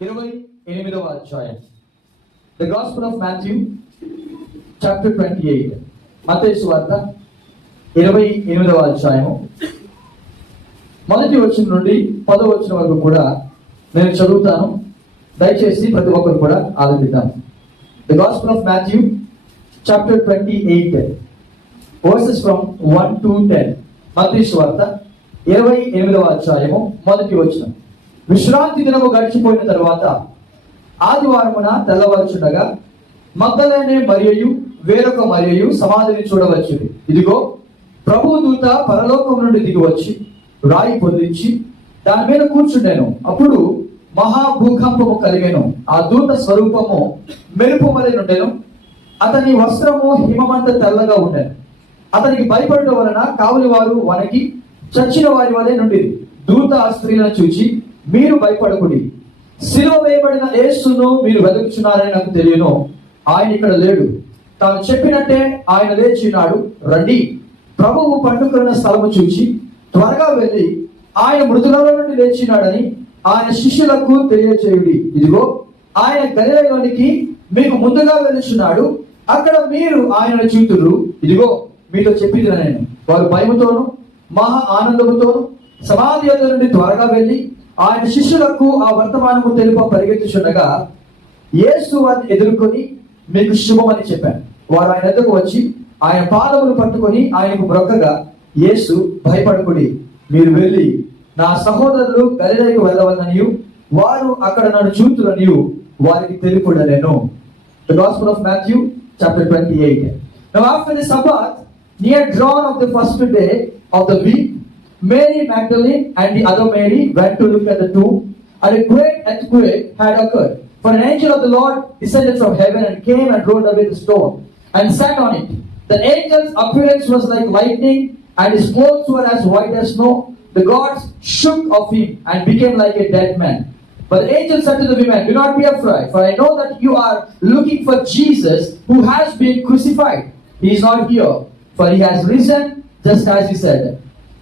28వ అధ్యాయం. The gospel of Matthew chapter 28. మత్తయి సువార్త 28వ అధ్యాయము మొదటి వచనం నుండి 10వ వచనం వరకు కూడా నేను చదువుతాను. దయచేసి ప్రతి ఒక్కరు కూడా ఆలకిద్దాం. The gospel of Matthew chapter 28 verses from 1 to 10. మత్తయి సువార్త 28వ అధ్యాయము మొదటి వచనం. విశ్రాంతి దినము గడిచిపోయిన తరువాత ఆదివారమున తెల్లవారుచుండగా మగ్దలేనే మరియయు వేరొక మరియయు సమాధిని చూడవచ్చును. ఇదిగో ప్రభువు దూత పరలోకం నుండి దిగి వచ్చి రాయి పొందించి దాని మీద కూర్చుండెను. అప్పుడు మహా భూకంపము కలిగెను. ఆ దూత స్వరూపము మెరుపు వలె నుండెను. అతని వస్త్రము హిమమంత తెల్లగా ఉండెను. అతనికి భయపడటం వలన కావలి వారు వణకి చచ్చిన వారి వలె నుండి. దూత ఆ స్త్రీలను చూచి, మీరు భయపడకుడి, సిలువ వేయబడిన యేసును మీరు వెతుకుచున్నారని నాకు తెలియను. ఆయన ఇక్కడ లేడు. తాను చెప్పినట్టే ఆయన లేచినాడు. రండి, ప్రభువు పండుకున్న స్థలము చూచి త్వరగా వెళ్ళి ఆయన మృతులలో నుండి లేచినాడని ఆయన శిష్యులకు తెలియచేయుడి. ఇదిగో ఆయన గలిలయలోనికి మీకు ముందుగా వెలుచున్నాడు. అక్కడ మీరు ఆయనను చూతురు. ఇదిగో మీతో చెప్పింది నేను. వారు భయముతోను మహా ఆనందముతోను సమాధి యొద్ద నుండి త్వరగా వెళ్ళి ఆయన శిష్యులకు ఆ వర్తమానము తెలుప పరిగెత్తుచుండగా యేసు వారిని ఎదుర్కొని మీకు శుభమని చెప్పాను. వారు ఆయన ఎదురుకు వచ్చి ఆయన పాదములు పట్టుకొని ఆయనకు బ్రొక్కగా, యేసు భయపడకుడి, మీరు వెళ్ళి నా సహోదరులు గలిలయకు వెళ్ళవలననియు వారు అక్కడ నన్ను చూతురనియు వారికి తెలుపుడనెను. The Gospel of Matthew chapter 28. Now after the Sabbath, near dawn of the first day of the week, Mary Magdalene and the other Mary went to look at the tomb, and a great earthquake had occurred. For an angel of the Lord descended from heaven and came and rolled away the stone and sat on it. The angel's appearance was like lightning, and his clothes were as white as snow. The gods shook of him and became like a dead man. But the angel said to the women, do not be afraid, for I know that you are looking for Jesus who has been crucified. He is not here, for he has risen just as he said.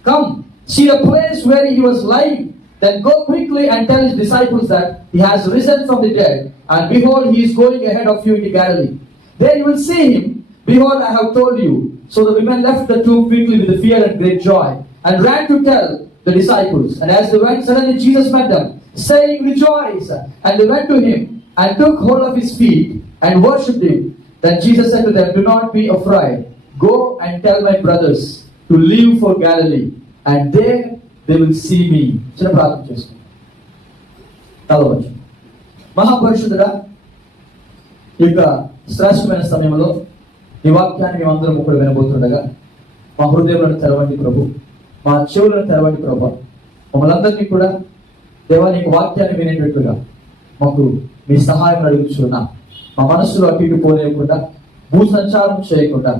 Come, see the place where he was lying. Then go quickly and tell his disciples that he has risen from the dead, and behold, he is going ahead of you into Galilee. There you will see him. Behold, I have told you. So the women left the tomb quickly with fear and great joy, and ran to tell the disciples. And as they went, suddenly Jesus met them, saying, rejoice! And they went to him and took hold of his feet and worshipped him. Then Jesus said to them, do not be afraid. Go and tell my brothers to leave for Galilee, and there they will see me. చిన్న ప్రార్థన చేసుకోండి. తలవచ్చు. మహాపరిశుద్ధుడా, ఈ యొక్క శ్రేష్టమైన సమయంలో ఈ వాక్యాన్ని మేమందరం ఒకటి వినబోతుండగా మా హృదయంలో తెరవండి ప్రభు, మా చెవులను తెరవండి ప్రభు. మమ్మల్ని అందరినీ కూడా దేవా నీకు వాక్యాన్ని వినేటట్లుగా మాకు మీ సహాయం అడుగుచున్నా. మా మనస్సులో అటు ఇటు పోలేకుండా, భూ సంచారం చేయకుండా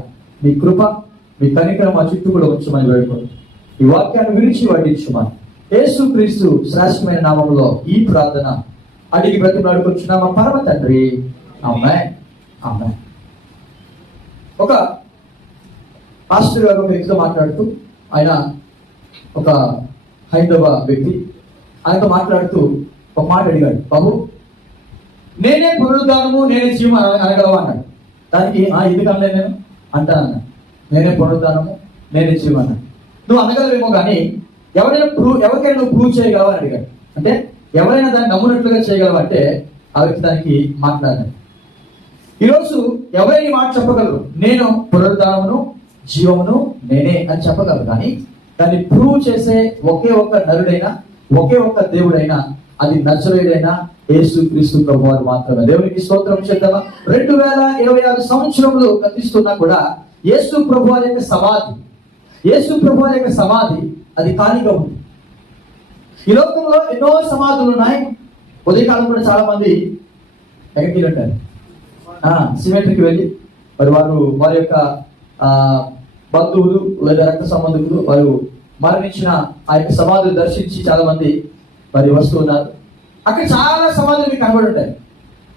మీ కృప మీ కనికరం మా చుట్టూ కూడా ఉంచమని వేడుకోండి. ఈ వాక్యాన్ని విరిచి వడ్డించుమని యేసు క్రీస్తు శ్రేష్టమైన నామములో ఈ ప్రార్థన అడిగి బ్రతిమలాడుకొచ్చున్నా మా పరమ తండ్రి. ఆమేన్. ఆమేన్. ఒక పాస్టర్ గారు ఒక వ్యక్తితో మాట్లాడుతూ, ఆయన ఒక హైందవ వ్యక్తి, ఆయనతో మాట్లాడుతూ ఒక మాట అడిగాడు, బాబు నేనే పునరుద్ధానము నేనే జీవం అనగలవా అన్నాడు. దానికి ఎందుకన్నా నేను అంటానన్నా, నేనే పునరుద్ధానము నేనే జీవం అన్నాడు. నువ్వు అనగలవేమో కానీ ఎవరికైనా నువ్వు ప్రూవ్ చేయగలవా అని అడిగాడు. అంటే ఎవరైనా దాన్ని నమ్మునట్లుగా చేయగలవా అంటే ఆ వ్యక్తి దానికి మాట్లాడాలి. ఈరోజు ఎవరైనా మాట చెప్పగలరు, నేను పునరుద్ధానమును జీవమును నేనే అని చెప్పగలరు. కానీ దాన్ని ప్రూవ్ చేసే ఒకే ఒక్క నరుడైనా ఒకే ఒక్క దేవుడైనా అది నజరేయుడైనా యేసు క్రీస్తు ప్రభు వారు మాత్రమే. దేవునికి స్తోత్రం చేద్దామా. 2026 సంవత్సరంలో గతిస్తున్నా కూడా యేసు ప్రభు వారి యొక్క సమాధి అది ఖాళీగా ఉంది. ఈ లోకంలో ఎన్నో సమాధులు ఉన్నాయి. ఉదయకాలం కూడా చాలా మంది ఎక్కడికి వెళ్ళారు, సిమెంట్కి వెళ్ళి మరి వారి యొక్క బంధువులు లేదా రక్త సంబంధికులు వారు మరణించిన ఆ యొక్క సమాధులు దర్శించి చాలా మంది మరి వస్తూ ఉన్నారు. అక్కడ చాలా సమాధులు మీకు కనబడి ఉంటాయి.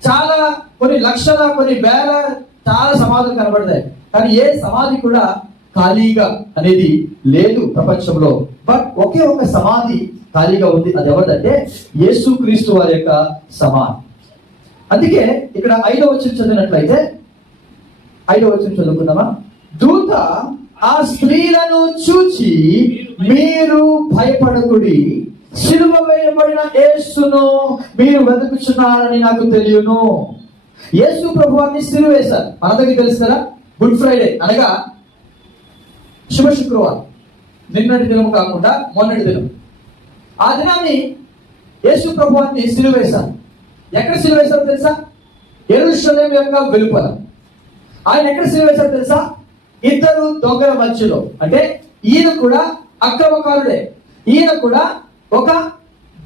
చాలా కొన్ని లక్షల కొన్ని వేల చాలా సమాధులు కనబడతాయి. కానీ ఏ సమాధి కూడా ఖాళీగా అనేది లేదు ప్రపంచంలో. బట్ ఒకే ఒక సమాధి ఖాళీగా ఉంది. అది ఎవరిదంటే యేసుక్రీస్తు వారి యొక్క సమాధి. అందుకే ఇక్కడ 5వ వచనం చదివినట్లయితే 5వ వచనం చదువుకుందామా? దూత ఆ స్త్రీలను చూచి మీరు భయపడకుడి, సిలువ వేయబడిన యేసును మీరు వెతుకుచున్నారని నాకు తెలియను. యేసు ప్రభువాన్ని సిలువ వేశారు. మనందరికీ తెలుసు కదా, గుడ్ ఫ్రైడే అనగా శుభ శుక్రవారం, నిన్నటి దినం కాకుండా మొన్నటి దినం. ఆ దినాన్ని యేసు ప్రభువాన్ని సిలువ వేశారు. ఎక్కడ సిలువ వేశారో తెలుసా? యెరూషలేము యొక్క వెలుపల. ఆయన ఎక్కడ సిలువ వేశారో తెలుసా? 2 దొంగల మధ్యలో. అంటే ఈయన కూడా అక్రమకారుడే, ఈయన కూడా ఒక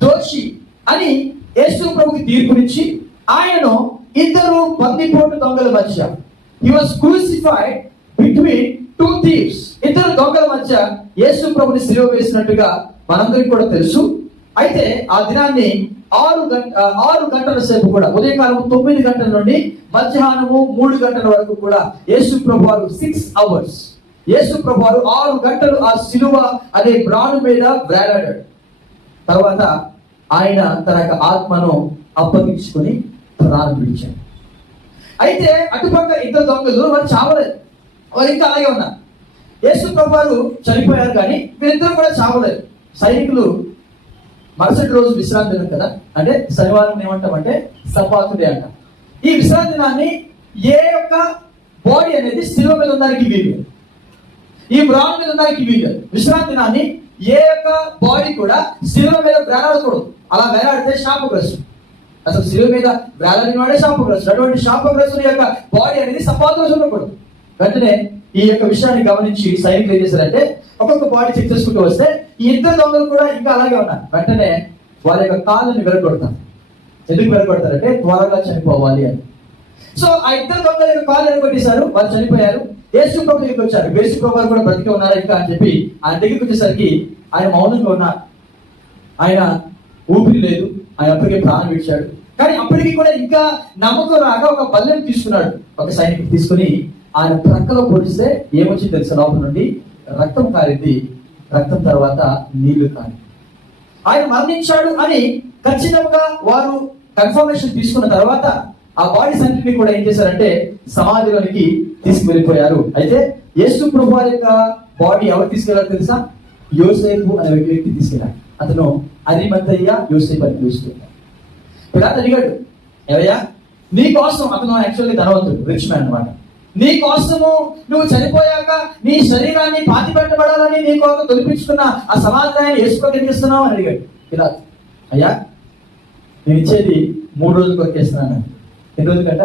దోషి అని యేసు ప్రభుకి తీర్పునిచ్చి ఆయనను 2 బందిపోటు దొంగల మధ్య, he was crucified between 2 thieves. 2 దొంగల మధ్య యేసు ప్రభుని సిలువ వేసినట్టుగా మనందరికీ కూడా తెలుసు. అయితే ఆ దినాన్ని 6 గంటల సేపు కూడా, ఉదయకాలం 9 గంటల నుండి మధ్యాహ్నము 3 గంటల వరకు కూడా యేసు ప్రభువారు 6 hours, యేసు ప్రభువారు 6 గంటలు ఆ సిలువ అనే బ్రాను మీద వేలాడాడు. తర్వాత ఆయన తన యొక్క ఆత్మను అప్పగించుకొని ప్రాణం విడిచాడు. అయితే అటుపక్క 2 దొంగలు వారు చావలేదు, వారు ఇంకా అలాగే ఉన్నారు. యేసు ప్రభువారు చనిపోయారు, కానీ వీరిద్దరు కూడా చావలేదు. సైనికులు మరుసటి రోజు విశ్రాంతి దినం కదా, అంటే శనివారం ఏమంటామంటే సబ్బాతు డే అంట. ఈ విశ్రాంతి దినాన్ని ఏ యొక్క బాడీ అనేది శిలువ మీద ఉండడానికి వీలు, ఈ బ్రాన్ మీద ఉండడానికి వీలు. విశ్రాంతి దినాన్ని ఏ యొక్క బాడీ కూడా శిలువ మీద వేలాడకూడదు. అలా వేలాడితే శాపగ్రస్తుడు. అసలు శిలువ మీద వేలాడిన వాడే శాపగ్రస్తుడు. అటువంటి శాపగ్రస్తుని యొక్క బాడీ అనేది సబ్బాతు రోజు ఉండకూడదు. వెంటనే ఈ యొక్క విషయాన్ని గమనించి సైనికులు ఏం చేశారంటే ఒక్కొక్క బాడీ చెక్ చేసుకుంటూ వస్తే ఈ 2 దొంగలు కూడా ఇంకా అలాగే ఉన్నారు. వెంటనే వారి యొక్క కాళ్ళని విరగొడతారు. ఎందుకు విరగొడతారంటే త్వరగా చనిపోవాలి అని. సో ఆ 2 దొంగల యొక్క కాళ్ళు విరగొట్టేశారు, వాళ్ళు చనిపోయారు. యేసు ప్రభు దగ్గరికి వచ్చారు. యేసు ప్రభు కూడా బ్రతికే ఉన్నారా ఇంకా అని చెప్పి ఆయన దగ్గరికి వచ్చేసరికి ఆయన మౌనంగా ఉన్నారు. ఆయన ఊపిరి లేదు, ఆయన అప్పటికే ప్రాణం విడిచాడు. కానీ అప్పటికి కూడా ఇంకా నమ్మకం రాక ఒక బల్లెం తీసుకున్నాడు. ఒక సైనికుడు తీసుకుని ఆయన ప్రక్కలో పొడిస్తే ఏమొచ్చింది తెలుసా? లోపల నుండి రక్తం కారింది. రక్తం తర్వాత నీళ్లు కారి ఆయన మరణించాడు అని ఖచ్చితంగా వారు కన్ఫర్మేషన్ తీసుకున్న తర్వాత ఆ బాడీస్ అన్నింటినీ కూడా ఏం చేశారంటే సమాధిలోనికి తీసుకువెళ్ళిపోయారు. అయితే యేసు ప్రభు వారి యొక్క బాడీ ఎవరు తీసుకెళ్లారు తెలుసా? యోసేపు అనే వ్యక్తి తీసుకెళ్లారు. అతను అరిమతయ్య యోసేపు అని పిలుస్తున్నారు. పిలాతు అడిగాడు, ఏవయ్యా నీ కోసం, అతను యాక్చువల్లీ ధనవంతుడు, రిచ్ మ్యాన్ అన్నమాట, నీ కోసము నువ్వు చనిపోయాక నీ శరీరాన్ని పాతి పెట్టబడాలని నీ కోసం తొలిపించుకున్న ఆ సమాధానాన్ని యేసుకు ఎదిగిస్తున్నావు అని అడిగాడు పిలాతు. అయ్యా నేను ఇచ్చేది 3 రోజులు కొరికేస్తున్నాను. ఎన్ని రోజులు కంట?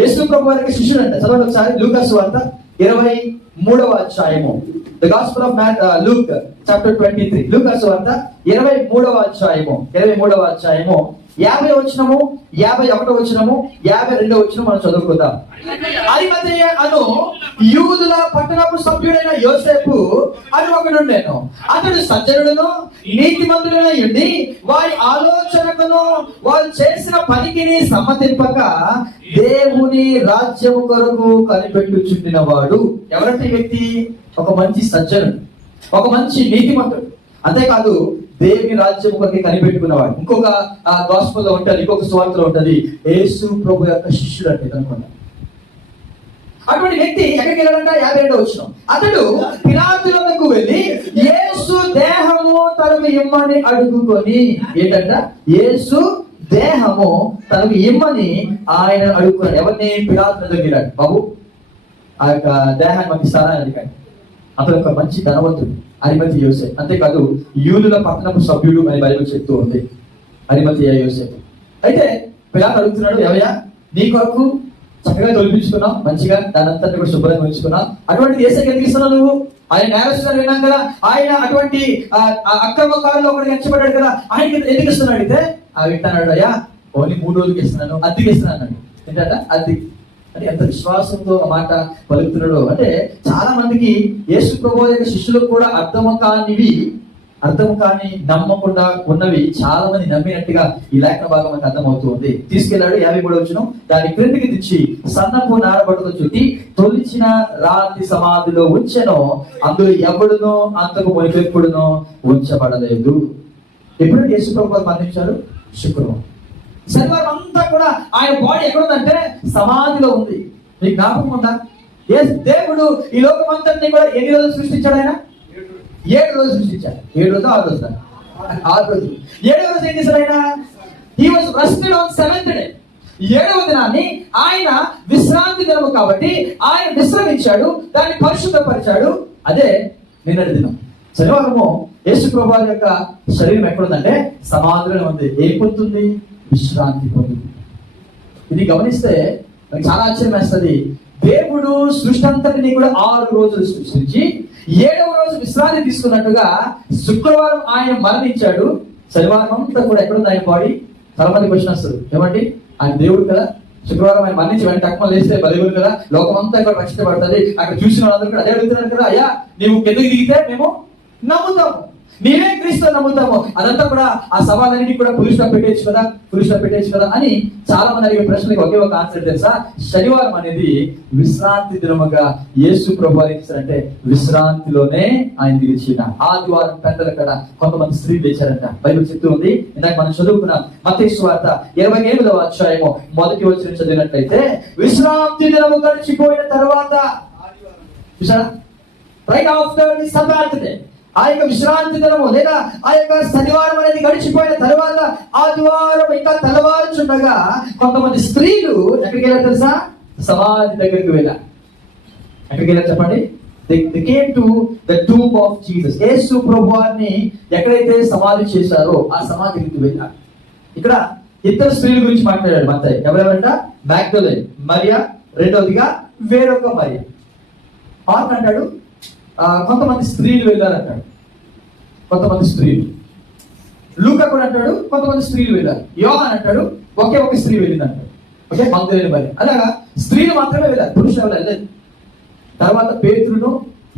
యేసు ప్రభు వారికి శిష్యుడు అంట. చదవండి ఒకసారి లూకా సువార్త 23వ అధ్యాయము. The gospel of Luke chapter 23. లూకా సువార్త 23వ అధ్యాయము 50వ వచనము, 51వ వచనము, 52వ వచనం మనం చదువుకుందాం. అరిమతయ్య అను యూదుల పట్టణపు సభ్యుడైన యోసేపు అని ఒకడుండెను. అతడు సజ్జనుడును నీతిమంతుడైన ఉండి వారి ఆలోచనకును వారు చేసిన పనికి సమ్మతింపక దేవుని రాజ్యము కొరకు కనిపెట్టుచుండిన వాడు. ఎవరంటే ఈ వ్యక్తి? ఒక మంచి సజ్జనుడు, ఒక మంచి నీతిమంతుడు. అంతేకాదు దేవుని రాజ్యం కొరకు కనిపెట్టుకున్నవాడు. ఇంకొక గాస్పెల్లో ఉంటది, ఇంకొక సువార్తలో ఉంటది, యేసు ప్రభు యొక్క శిష్యుడు అంటే అనుకున్నాడు. అటువంటి వ్యక్తి ఎక్కడికి వెళ్ళాడంట? 52వ వచనం. అతడు పిలాతు వద్దకు వెళ్ళి యేసు దేహము తనకు ఇమ్మని అడుగుకొని, ఏంటంట? యేసు దేహము తనకు ఇమ్మని ఆయన అడుగుకున్నాడు. ఎవరిని? పిలాతు వద్దకు వెళ్ళాడు. బాబు ఆ యొక్క దేహాన్ని మనకి ఇస్తారా అని అడిగాడు. అతను ఒక మంచి ధనవంతుడు, అరిమతయ్య యోసేపు. అంతేకాదు యూదుల పట్టణపు సభ్యుడు అని బైబిల్ చెప్తూ ఉంది అరిమతయ్య యోసేపు. అయితే పిలాతు అడుగుతున్నాడు, ఎవయ్యా నీ కొరకు చక్కగా తొలిపించుకున్నావు, మంచిగా దాని అంతా కూడా శుభ్రంగా ఉంచుకున్నావు, అటువంటి యేసుకి ఎందుకు ఇస్తున్నావు నువ్వు? ఆయన నేరస్తులు విన్నాం కదా, ఆయన అటువంటి అక్రమకారులు ఒకటి ఎంచబడ్డాడు కదా, ఆయనకి ఎందుకు ఇస్తున్నాడు? అయితే ఆ వ్యక్తి అన్నాడు, అయ్యా ఓన్లీ 3 రోజులకి ఇస్తున్నాను, అద్దెకి ఇస్తున్నాను అన్నాడు. ఏంటంట? అద్దె. అంటే ఎంత విశ్వాసంతో ఆ మాట పలుకుతున్నాడు అంటే, చాలా మందికి యేసు ప్రభువు యొక్క శిష్యులకు కూడా అర్థం కానివి అర్థం కాని నమ్మకుండా ఉన్నవి చాలా మంది నమ్మినట్టుగా ఈ లేఖన భాగం మనకు అర్థమవుతూ ఉంది. తీసుకెళ్లాడు 53 వచనం, దాన్ని క్రిందికి తెచ్చి సన్నపు నారబట్టతో చుట్టి తొలిచిన రాతి సమాధిలో ఉంచెను, అందులో ఎవడునో అంతకు మునిపెప్పుడునో ఉంచబడలేదు. ఎప్పుడు యేసు ప్రభువు మరణించారు? శుక్రవారం. శనివారం అంతా కూడా ఆయన బాడీ ఎక్కడుందంటే సమాధిలో ఉంది. మీకు జ్ఞాపకం ఉందా? దేవుడు ఈ లోకం అంతటిని కూడా ఎన్ని రోజులు సృష్టించాడు? ఆయన 7 రోజులు సృష్టించాడు. 7 రోజు 6 రోజులు 6 రోజులు. 7వ రోజు ఏం చేశాడు ఆయన? He was rested on 7th day. 7వ దినాన్ని ఆయన విశ్రాంతి దినము కాబట్టి ఆయన విశ్రమించాడు, దాన్ని పరిశుద్ధపరిచాడు. అదే నిన్నటి దినం శనివారము. యేసు ప్రభువు యొక్క శరీరం ఎక్కడుందంటే సమాధిలో ఉంది. ఏం పొందుతుంది? విశ్రాంతి పొందుతుంది. ఇది గమనిస్తే నాకు చాలా ఆశ్చర్యం వేస్తుంది. దేవుడు సృష్టి అంతటిని కూడా 6 రోజులు సృష్టించి 7వ రోజు విశ్రాంతి తీసుకున్నట్టుగా శుక్రవారం ఆయన మరణించాడు. శనివారం అంతా కూడా ఎక్కడుంది ఆయన బాడీ? చాలా మంది క్వశ్చన్ వస్తుంది, ఏమండి ఆయన దేవుడు కదా, శుక్రవారం ఆయన మరణించి వెంట తక్కువ లేస్తే బలిగురు కదా, లోకం అంతా కూడా రక్షించబడుతుంది. అక్కడ చూసిన వాళ్ళందరూ కూడా అదే అడుగుతున్నారు కదా, అయ్యా నీవు కిందకి దిగితే మేము నమ్ముతాము, నీవే క్రీస్తు నమ్ముతాము. అదంతా కూడా ఆ సవాలన్నిటి కూడా పులి స్టాప్ పెట్టేచ్చు కదా అని చాలా మంది అడిగే ప్రశ్నలకు ఒకే ఒక ఆన్సర్ తెలుసా? శనివారం అనేది విశ్రాంతి దినముగా యేసు ప్రభువు ఇచ్చారంటే విశ్రాంతిలోనే ఆయన దిగిన. ఆదివారం పెద్దల కడ కొంతమంది స్త్రీలు లేచారంట. బైబిల్ చెప్తూ ఉంది. ఇందాక మనం చదువుకున్నాం మత్తయి సువార్త 28వ అధ్యాయము 1వ వచనం చదివినట్లయితే, విశ్రాంతి దినము గడిచిపోయిన తర్వాత, right after the Sabbath day, ఆ యొక్క విశ్రాంతి దినము లేదా ఆ యొక్క శనివారం అనేది గడిచిపోయిన తర్వాత ఆదివారం ఇంకా తెల్లవారుచుండగా కొంతమంది స్త్రీలు ఎక్కడికి వెళ్ళారు తెలుసా? సమాధి దగ్గరికి వెళ్ళారు. ఎక్కడికి వెళ్ళారు చెప్పండి? They came to the tomb of Jesus. యేసు ప్రభువాన్ని ఎక్కడైతే సమాధి చేశారో ఆ సమాధికి వెళ్ళారు. ఇక్కడ ఇద్దరు స్త్రీల గురించి మాట్లాడాడు మత్తయి. ఎవరెవరంట? మగ్దలేనే మరియా, రెండవదిగా వేరొక మరియా. మార్క్ అంటాడు కొంతమంది స్త్రీలు వెళ్ళారంటాడు. కొంతమంది స్త్రీలు. లూకా కూడా అంటాడు కొంతమంది స్త్రీలు వెళ్ళారు. యోహాన్ అంటాడు ఒకే ఒక స్త్రీ వెళ్ళింది అంటాడు. ఓకే, మగ్దలేనే మరియా. అలాగా స్త్రీలు మాత్రమే వెళ్ళారు, పురుషులు వెళ్ళలేదు. తర్వాత పేతురును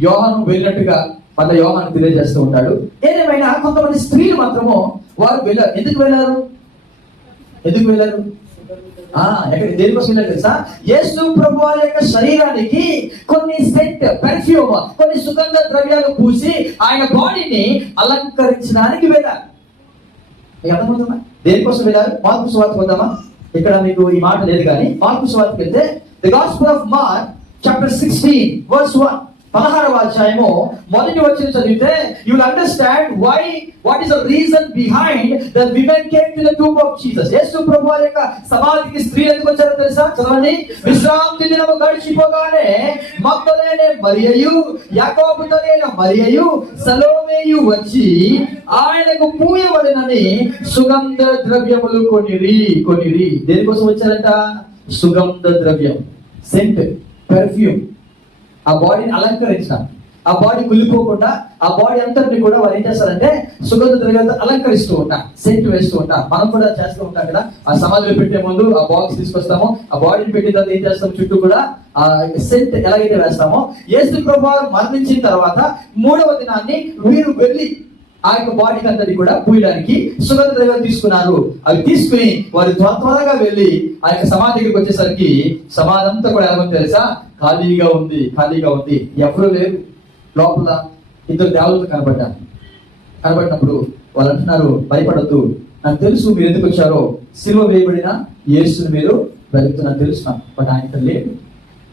యోహాను వెళ్ళినట్టుగా మళ్ళీ యోహాను తెలియజేస్తూ ఉంటాడు. ఏదేమైనా కొంతమంది స్త్రీలు మాత్రము వారు వెళ్ళారు. ఎందుకు వెళ్ళారు? ఎక్కడ దేనికోసం వెళ్ళారు తెలుసా? యేసు ప్రభువారి యొక్క శరీరానికి కొన్ని సెంట్, పెర్ఫ్యూమ్, కొన్ని సుగంధ ద్రవ్యాలు పూసి ఆయన బాడీని అలంకరించడానికి వెళ్ళారు. మీకు అర్థమవుతుందా దేనికోసం వెళ్ళారు? మార్కు సువార్తకు వద్దామా? ఇక్కడ మీకు ఈ మాట లేదు కానీ మార్కు సువార్తకు వెళ్తే the gospel of mark chapter 16 verse 1, 16వ అధ్యాయము 1వ వచనం చదివితే you will understand what is the reason behind the women came to the tomb of Jesus. యేసు ప్రభువారి యొక్క సమాధికి స్త్రీలు ఎందుకు వచ్చారో తెలుసా? చదవండి. విశ్రాంతి దినము గడిచిపోగానే మగ్దలేనే మరియయు, యాకోబుతో మరియయు, సలోమేయు వచ్చి ఆయనకు పూయవలెనని సుగంధ ద్రవ్యములు కొనిరి. దేనికోసం వచ్చారంట? సుగంధ ద్రవ్యం, సెంట్, పెర్ఫ్యూమ్. ఆ బాడీని అలంకరించాలి. ఆ బాడీ కుళ్ళిపోకుండా ఆ బాడీ అంతటిని కూడా వారు ఏం చేస్తారంటే సుగంధ ద్రవ్యాలతో అలంకరిస్తూ ఉంటారు, సెంట్ వేస్తూ ఉంటారు. మనం కూడా చేస్తూ ఉంటాం కదా. ఆ సమాధిలో పెట్టే ముందు ఆ బాక్స్ తీసుకొస్తాము, ఆ బాడీని పెట్టిన తర్వాత ఏం చేస్తాము, చుట్టూ కూడా ఆ సెంట్ ఎలాగైతే వేస్తామో, యేసు ప్రభువు మరణించిన తర్వాత 3వ దినాన్ని వీరు వెళ్ళి ఆ యొక్క బాడీకి అంతటి కూడా పూయడానికి సుగంధ ద్రవ్యాలు తీసుకున్నారు. అవి తీసుకుని వారు త్వరగా వెళ్ళి ఆ యొక్క సమాధి దగ్గరికి వచ్చేసరికి సమాధి అంతా కూడా ఎలా ఉంది తెలుసా? ఖాళీగా ఉంది. ఎవరు లేరు లోపల. ఇద్దరు దేవతలు కనబడినప్పుడు వాళ్ళు అంటున్నారు, భయపడద్దు, నాకు తెలుసు మీరు ఎందుకు వచ్చారో, సిలువ వేయబడిన యేసుని మీరు వెతుకుతున్నారు తెలుసు నాకు, బట్ ఆయన లేదు.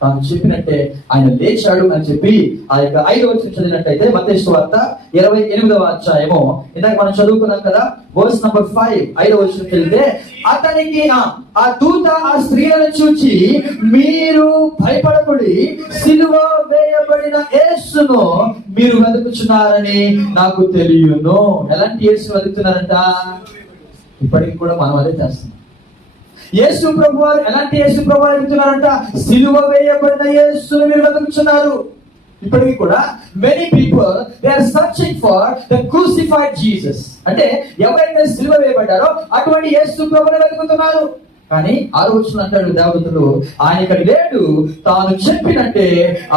తాను చెప్పినట్టే ఆయన లేచాడు అని చెప్పి ఆ యొక్క 5వ వచనం చదివినట్టయితే మత్తయి సువార్త 28వ అధ్యాయము ఇందాక మనం చదువుకున్నాం కదా, వర్స్ నంబర్ 5, 5వ వచనం వెళ్తే, అతనికి ఆ దూత ఆ స్త్రీలను చూచి, మీరు భయపడకుడి, సిలువ వేయబడిన యేసును మీరు వెతుకుచున్నారని నాకు తెలియను. ఎలాంటి యేసు వెతుకుతున్నారంట? ఇప్పటికి కూడా మనం అదే చేస్తున్నాం. యేసు ప్రభువారు ఎలాంటి యేసు ప్రభువారు వెతుకుతున్నారంట? సిలువ వేయబడిన యేసును మీరు వెతుకుచున్నారు. ఇప్పటికీ కూడా many people they are searching for the crucified Jesus. అంటే ఎవరైతే సిలువ వేయబడ్డారో అటువంటి యేసు ప్రభువుని వెతుకుతున్నారు. కానీ 6వ వచనం అంటాడు దేవదూతలు, ఆయన ఇక్కడ లేడు, తాను చెప్పినట్టే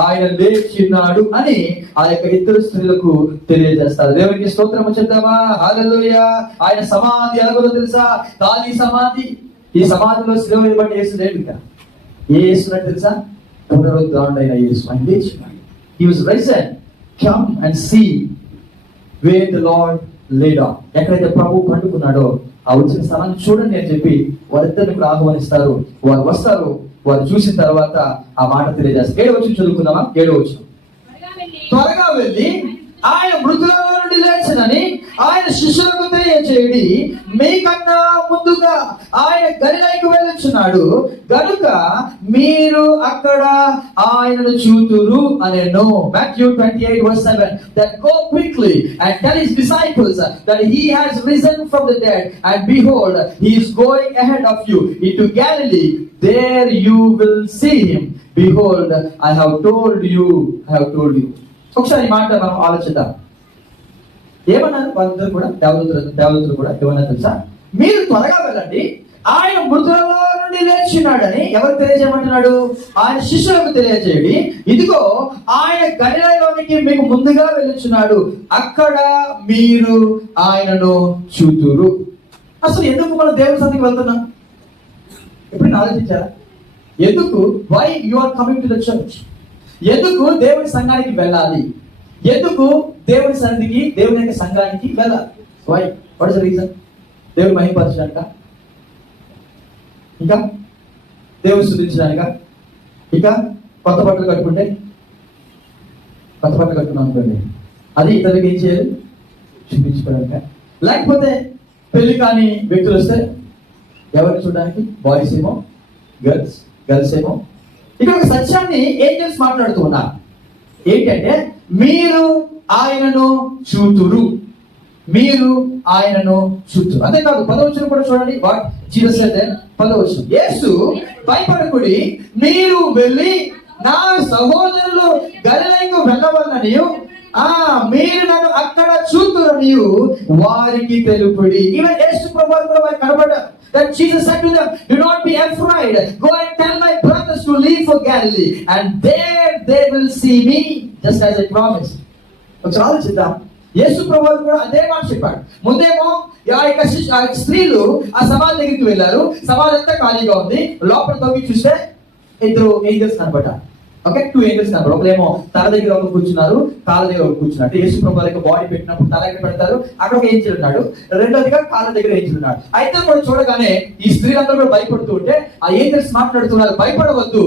ఆయన లేచిన్నాడు అని ఆ యొక్క ఇద్దరు స్త్రీలకు తెలియజేస్తారు. దేవునికి స్తోత్రము చెప్తామా? హల్లెలూయా. ఆయన సమాధి ఎలాగో తెలుసా? ఖాళీ సమాధి. ఈ సమాధిలో శిలువ వేయబడి యేసు లేడు. ఇంకా ఏ యేసునట్టు తెలుసా? పునరుద్ధారుడైన యేసు. ఆయన లేచినాడు. He was risen. Come and see where the Lord laid down. ఎక్కడైతే ప్రభు పండుకున్నాడో ఆ వచ్చిన స్థలాన్ని చూడండి అని చెప్పి వారిద్దరిని కూడా ఆహ్వానిస్తారు. వారు వస్తారు. వారు చూసిన తర్వాత ఆ మాట తెలియజేస్తారు. 7వ వచనం చదువుకుందామా? 7వ వచనం. త్వరగా వెళ్ళి ఆయన మృతులలో నుండి లేచినని ఆయన శిష్యులకు తెలియచేయడి, మీకన్నా ముందుగా ఆయన గలిలయకు వెళ్ళుచున్నాడు గనుక మీరు అక్కడ ఆయనను చూతురు అనేను. Matthew 28:7. That go quickly and tell his disciples that he has risen from the dead, and behold, he is going ahead of you into Galilee. There you will see him. Behold, I have told you. ఒకసారి మాట మనం ఆలోచిద్దాం. ఏమన్నారు వాళ్ళందరూ కూడా? దేవదూతలు కూడా ఏమన్నా తెలుసా? మీరు త్వరగా వెళ్ళండి, ఆయన మృతులలో నుండి లేచినాడని ఎవరు తెలియజేయమంటున్నాడు? ఆయన శిష్యులకు తెలియజేయండి. ఇదిగో ఆయన గలిలయలోనికి మీకు ముందుగా వెళ్ళుచున్నాడు, అక్కడ మీరు ఆయనను చూతురు. అసలు ఎందుకు మనం దేవుని సన్నిధికి వెళ్తున్నాం? ఎప్పుడు ఆలోచించారా? ఎందుకు? Why you are coming to the church? ఎందుకు దేవుని సంఘానికి వెళ్ళాలి? ఎందుకు దేవుని సన్నిధికి, దేవుని యొక్క సంఘానికి వెళ్ళాలి? Why? What is the reason? దేవుని మహిమపరచడానిక? ఇంకా దేవుని స్తుతించడానిక? ఇంకా కొత్త బట్టలు కట్టుకుంటే, కొత్త బట్టలు కట్టుకున్నాం అనుకోండి, అది ఇతరులకు ఏం చేయాలి? చూపించుకోవడానిక? లేకపోతే పెళ్లి కాని వ్యక్తులు వస్తే ఎవరిని చూడడానికి? బాయ్స్ ఏమో, గర్ల్స్ ఏమో. ఇక్కడ ఒక సత్యాన్ని ఏంజెల్స్ మాట్లాడుతూ ఉన్నారు. ఏంటంటే మీరు ఆయనను చూతురు, మీరు ఆయనను చూతురు. అంతేకాదు 10వ వచనం కూడా చూడండి. వాట్ జీసస్ సెడ్ దెన్, 10వ వచనం, యేసు భయపడకుడి, మీరు వెళ్ళి నా సహోదరులు గలిలయకు వెళ్ళవలనని మీరు నన్ను అక్కడ చూతురని వారికి తెలుపుడి. ఈవెన్ యేసు ప్రభువు కూడా వారికి కనబడ్డారు. That Jesus said to them, do not be afraid. Go and tell my brothers to leave for Galilee, and there they will see me, just as I promised. ఒకసారి ఆలోచిద్దాం. యేసు ప్రభువు కూడా అదే మాట చెప్పాడు. ముందేమో ఆ యొక్క స్త్రీలు ఆ సమాధి దగ్గరికి వెళ్ళారు. సమాధి అంతా ఖాళీగా ఉంది. లోపల తవ్వి చూస్తే ఇద్దరు ఏంజెల్స్ కనబడ్డారు. ఓకే, 2 ఏంజెల్స్ కనబడ్డారు. ఒకరేమో తల దగ్గర ఒకరు కూర్చున్నారు, కాళ్ళ దగ్గర ఒకరు కూర్చున్నారు. యేసు ప్రభువు యొక్క బాడీ పెట్టినప్పుడు తల ఎక్కడ పెడతారు, అక్కడ ఒక ఏంజెల్ ఉన్నాడు. రెండోదిగా కాళ్ళ దగ్గర ఏంజెల్ ఉన్నాడు. అయితే కూడా చూడగానే ఈ స్త్రీలందరూ కూడా భయపడుతూ ఉంటే ఆ ఏంజెల్స్ మాట్లాడుతున్నారు, భయపడవద్దు,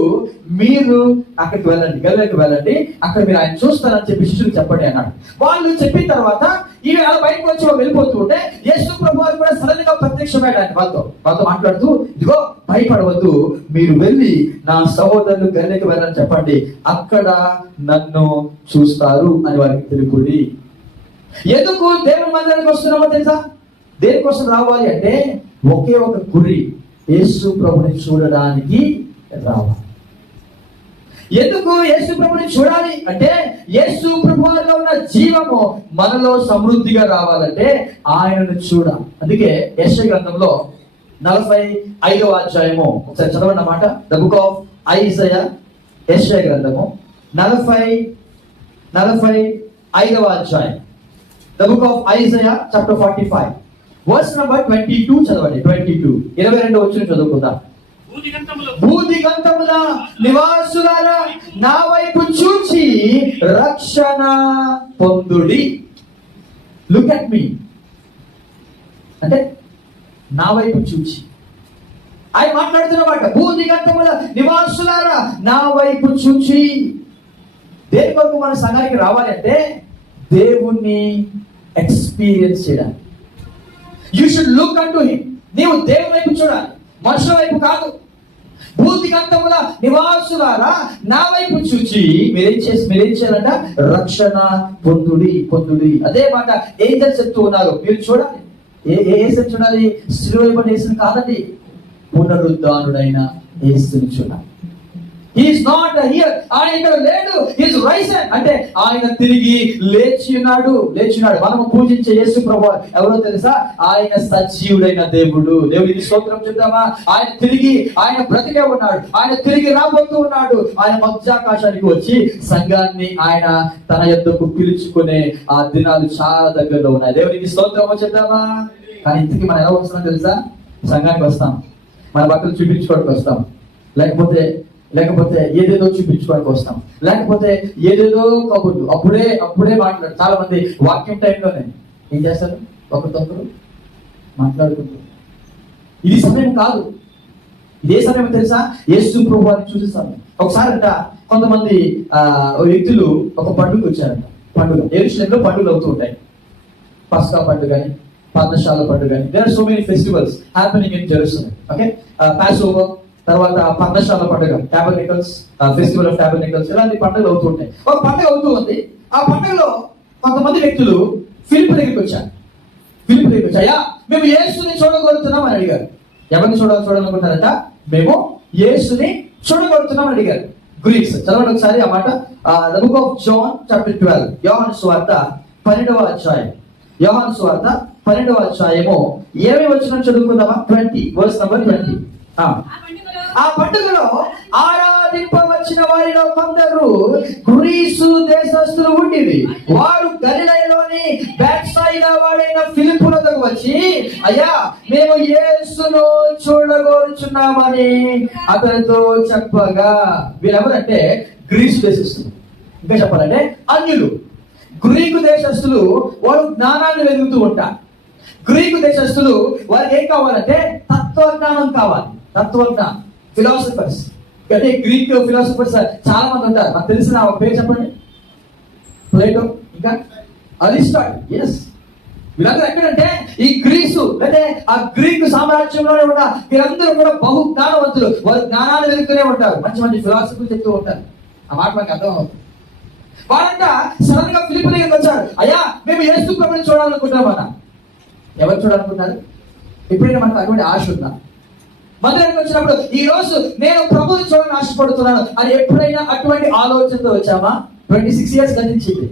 మీరు అక్కడికి వెళ్ళండి, గలిలయకు వెళ్ళండి, అక్కడ మీరు ఆయన చూస్తారని చెప్పి శిష్యులకు చెప్పండి అన్నాడు. వాళ్ళు చెప్పిన తర్వాత ఇవి అలా బయటకు వచ్చి వెళ్ళిపోతూ ఉంటే యేసు ప్రభువు కూడా సడన్ గా ప్రత్యక్షమయ్యాడు. వాళ్ళతో మాట్లాడుతూ, ఇదిగో భయపడవద్దు, మీరు వెళ్ళి నా సహోదరులు గలిలయకు వెళ్ళని చెప్పండి, అక్కడ నన్ను చూస్తారు అని వారికి తెలుపుడి. ఎందుకు దేవుని మందిరానికి వస్తున్నామో తెలుసా? దేనికోసం రావాలి అంటే ఒకే ఒక గురి, యేసు ప్రభుని చూడడానికి రావాలి. ఎందుకు యేసు ప్రభుని చూడాలి అంటే యేసు ప్రభువులో ఉన్న జీవము మనలో సమృద్ధిగా రావాలంటే ఆయనను చూడాలి. అందుకే యెషయా గ్రంథంలో 45వ అధ్యాయము ఒకసారి చదవండి అన్నమాట. ద బుక్ ఆఫ్ ఐజయా, యెషయా గ్రంథము 45వ అధ్యాయం. The book of Isaiah chapter 45 verse number 22 చదవండి. 22 వచనం చదువుకుందాం. భూదిగంతముల నివాసులారా నా వైపు చూచి రక్షణ పొందుడి. లుక్ అట్ మీ అంటే నా వైపు చూచి ఆయన మాట్లాడుతున్నమాట. భూదిగంతముల నివాసులారా నా వైపు చూచి. దేని కొరకు మన సంఘానికి రావాలి అంటే దేవుణ్ణి ఎక్స్పీరియన్స్ చేయడానికి. You should look an to him. నీవు దేవుని వైపు చూడాలి, మనుషుల వైపు కాదు. భూదిగంతముల నివాసులారా నా వైపు చూచి మీరేం చేయాలంట? రక్షణ పొందుడి. అదే మాట ఏంజెల్స్ చెప్తూ ఉన్నారు. మీరు చూడాలి. ఏ యేసుని చూడాలి? సిలువ వేయబడిన యేసుని కాదండి, పునరుద్ధానుడైన యేసుని చూడాలి. హీఈస్ నాట్ హియర్, ఆయన ఇక్కడ లేడు, హీఈస్ రైజన్ అంటే ఆయన తిరిగి లేచి ఉన్నాడు. మనము పూజించే యేసు ప్రభువు ఎవరో తెలుసా? ఆయన సజీవుడైన దేవుడికి స్తోత్రం చెప్తామా? ఆయన బ్రతికే ఉన్నాడు, ఆయన తిరిగి రాబోతూ ఉన్నాడు. ఆయన మధ్యాకాశానికి వచ్చి సంఘాన్ని ఆయన తన యొద్దకు పిలుచుకునే ఆ దినాలు చాలా దగ్గరలో ఉన్నాయి. దేవునికి స్తోత్రం చెప్తామా? కానీ ఇంతకీ మనం ఎలా వస్తున్నాం తెలుసా? సంఘానికి వస్తాం, మన బట్టలు చూపించుకోవడానికి వస్తాం, లేకపోతే ఏదేదో చూపించుకోవడానికి వస్తాం, లేకపోతే ఏదేదో కబుర్లు అప్పుడే మాట్లాడు. చాలా మంది వాక్యం టైంలోనే ఏం చేస్తారు? ఒకరికొకరు మాట్లాడుకుంటారు. ఇది సమయం కాదు. ఇదే సమయం తెలుసా? యేసు ప్రభువుని చూసే సమయం. ఒకసారి అంట కొంతమంది వ్యక్తులు ఒక పండుగ వచ్చారంట. పండుగ యెరూషలేములో పండుగలు అవుతూ ఉంటాయి. పస్కా పండుగ అని, పర్ణశాల పండుగ అని. There are so many festivals happening in Jerusalem. Okay, Passover, తర్వాత పర్ణశాల పండుగ, టాబర్నికల్స్, ఫెస్టివల్ ఆఫ్ టాబర్నికల్స్, ఇలాంటి పండుగలు అవుతూ ఉంటాయి. ఒక పండుగ అవుతూ ఉంది. ఆ పండుగలో కొంతమంది వ్యక్తులు ఫిలిప్ దగ్గరికి వచ్చారు. అయ్యా, మేము యేసుని చూడగలుగుతున్నాం అని అడిగారు. ఎవరిని చూడాలనుకుంటారంట? మేము యేసుని చూడగలుగుతున్నాం అని అడిగారు. గ్రీక్స్ చదవండి ఒకసారి ఆ మాట. The book of John chapter 12, యోహాను సువార్త 12వ అధ్యాయం. యోహాను సువార్త 12వ అధ్యాయము 20వ వచనం చదువుకుందామా? 20 వర్స్ నంబర్ 20. ఆ పండుగలో ఆరాధింపవచ్చిన వారిలో కొందరు గ్రీసు దేశస్థులు ఉండివి. వారు గలిలయలోని బేత్సాయిదా వాడైన ఫిలిప్పు వద్దకు వచ్చి, అయ్యా, మేము యేసును చూడగోరుచున్నామని అతనితో చెప్పగా. వీరెవరంటే గ్రీసు దేశస్థులు. ఇంకా చెప్పాలంటే అన్యులు. గ్రీకు దేశస్థులు వారు జ్ఞానాన్ని వెతుకుతూ ఉంటారు. గ్రీకు దేశస్థులు వారికి ఏం కావాలంటే తత్వజ్ఞానం కావాలి. తత్వజ్ఞానం, ఫిలాసఫర్స్. అంటే గ్రీక్ ఫిలాసఫర్స్ చాలా మంది ఉంటారు. నాకు తెలిసిన ఒక పేరు చెప్పండి. ప్లేటో, ఇంకా అరిస్టాటిల్. ఎస్, వీళ్ళందరూ ఎక్కడంటే ఈ గ్రీసు అంటే ఆ గ్రీకు సామ్రాజ్యంలోనే ఉన్న వీరందరూ కూడా బహు జ్ఞానవంతులు. వారు జ్ఞానాన్ని వెతుకుతూనే ఉంటారు. మంచి మంచి ఫిలాసఫర్లు చెప్తూ ఉంటారు. ఆ మాట మనకు అర్థం అవుతుంది. వారంట సడన్ గా ఫిలిప్పు దగ్గరికి వచ్చారు. అయ్యా, మేము యేసు ప్రభువుని చూడాలనుకుంటున్నామన్న. ఎవరు చూడాలనుకుంటున్నారు? ఎప్పుడైనా మనకు అటువంటి ఆశ ఉందా? మందిరానికి వచ్చినప్పుడు ఈ రోజు నేను ప్రభువుని చూడాలని ఆశపడుతున్నాను అని ఎప్పుడైనా అటువంటి ఆలోచనతో వచ్చామా? 26 years గతించింది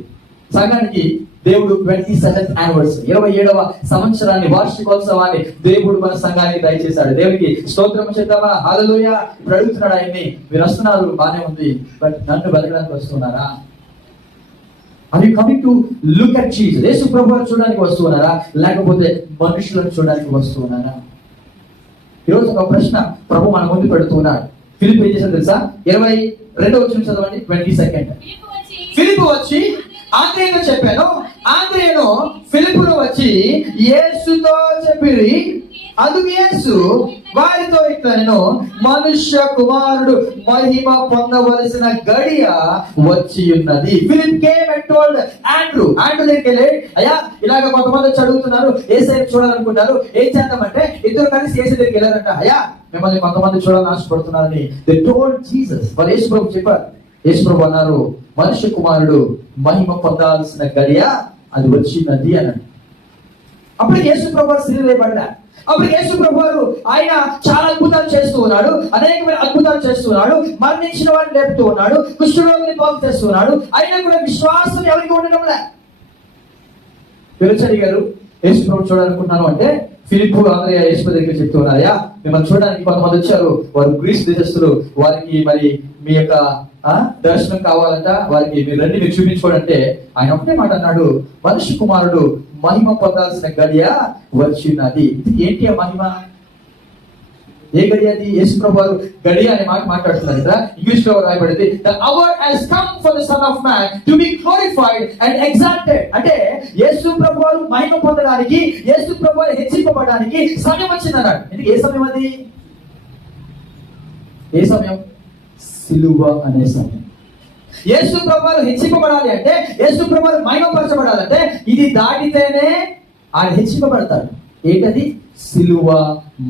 సంఘానికి. దేవుడు 27th anniversary 27వ సంవత్సరాన్ని, వార్షికోత్సవాన్ని దేవుడు మన సంఘానికి దయచేశాడు. దేవునికి స్తోత్రం చేద్దామా? హల్లెలూయా. ఇప్పుడు అడుగుతున్నాడు ఆయన్ని, మీరు వస్తున్నారు బానే ఉంది, బట్ నన్ను వెతకడానికి వస్తున్నారా? Are you coming to look at Jesus? యేసు ప్రభువుని చూడడానికి వస్తున్నారా, లేకపోతే మనుషులను చూడడానికి వస్తున్నారా? ఈరోజు ఒక ప్రశ్న ప్రభు మన ముందు పెడుతున్నాడు. ఫిలిప్ ఏం చేశాడు తెలుసా? 22వ వచనం చదవండి. 22nd. ఫిలిప్ వచ్చి ఆంద్రేయుతో చెప్పాను. ఆంద్రేయును ఫిలిపును వచ్చి యేసుతో చెప్పిరి. అందుకు యేసు వారితో ఇట్లా, నేను మనుష్య కుమారుడు మహిమ పొందవలసిన గడియ వచ్చి ఉన్నది. Philip came and told Andrew దగ్గరికి వెళ్ళి, అయ్యా, ఇలాగ కొంతమంది చదువుతున్నారు, యేసయ్య చూడాలనుకుంటారు, ఏం చేద్దామంటే ఇద్దరు కలిసి యేసు దగ్గరికి వెళ్ళారంట. అయ్యా, మిమ్మల్ని కొంతమంది చూడాలని ఆశపడుతున్నారని దే టోల్డ్ జీసస్. వాళ్ళు యేసు ప్రభు చెప్పారు. యేసు ప్రభు అన్నారు, మనుష్య కుమారుడు మహిమ పొందాల్సిన గడియ అది వచ్చినది అన్నాడు. అప్పుడు యేసు ప్రభు శరీరపడ్డా. అప్పుడు యేసు ప్రభు ఆయన చాలా అద్భుతాలు చేస్తూ ఉన్నాడు, అనేకమైన అద్భుతాలు చేస్తూ ఉన్నాడు, మరణించిన వారిని లేపుతూ ఉన్నాడు, కుష్ఠరోగిని బాగు చేస్తూ ఉన్నాడు. అయినా కూడా విశ్వాసం ఎవరికి ఉండడం లే. పిలిచి అడిగారు, యేసు ప్రభు చూడాలనుకుంటున్నాను అంటే ఫిలిప్పు ఆంద్రేయ యేసు దగ్గరికి చెప్తూ ఉన్నారయ్యా, మిమ్మల్ని చూడడానికి కొంతమంది వచ్చారు, వారు గ్రీస్ దేశస్తులు, వారికి మరి మీ యొక్క దర్శనం కావాలంట, వారికి మీరు రండి, మీరు చూపించుకోండి అంటే ఆయన ఒకటే మాట అన్నాడు, మనుష్య కుమారుడు మహిమ పొందాల్సిన గడియ వచ్చినది. ఏంటి ఆ మహిమ? ఏ గడియ అది? యేసు ప్రభు గడియ అనే మాట మాట్లాడుతున్నారు కదా. ఇంగ్లీష్ లో రాయబడింది, the hour has come for the son of man to be glorified and exalted. అంటే యేసు ప్రభు మహిమ పొందడానికి, యేసు ప్రభు హెచ్చింపబడడానికి సమయం వచ్చింది అన్నాడు. అంటే ఏ సమయం అది? ఏ సమయం? సిలువ అనే సమయం. యేసు ప్రభువు హెచ్చింపబడాలి అంటే, యేసు ప్రభువు మహిమపరచబడాలంటే ఇది దాటితేనే ఆయన హెచ్చింపబడతాడు. ఏంటది? సిలువ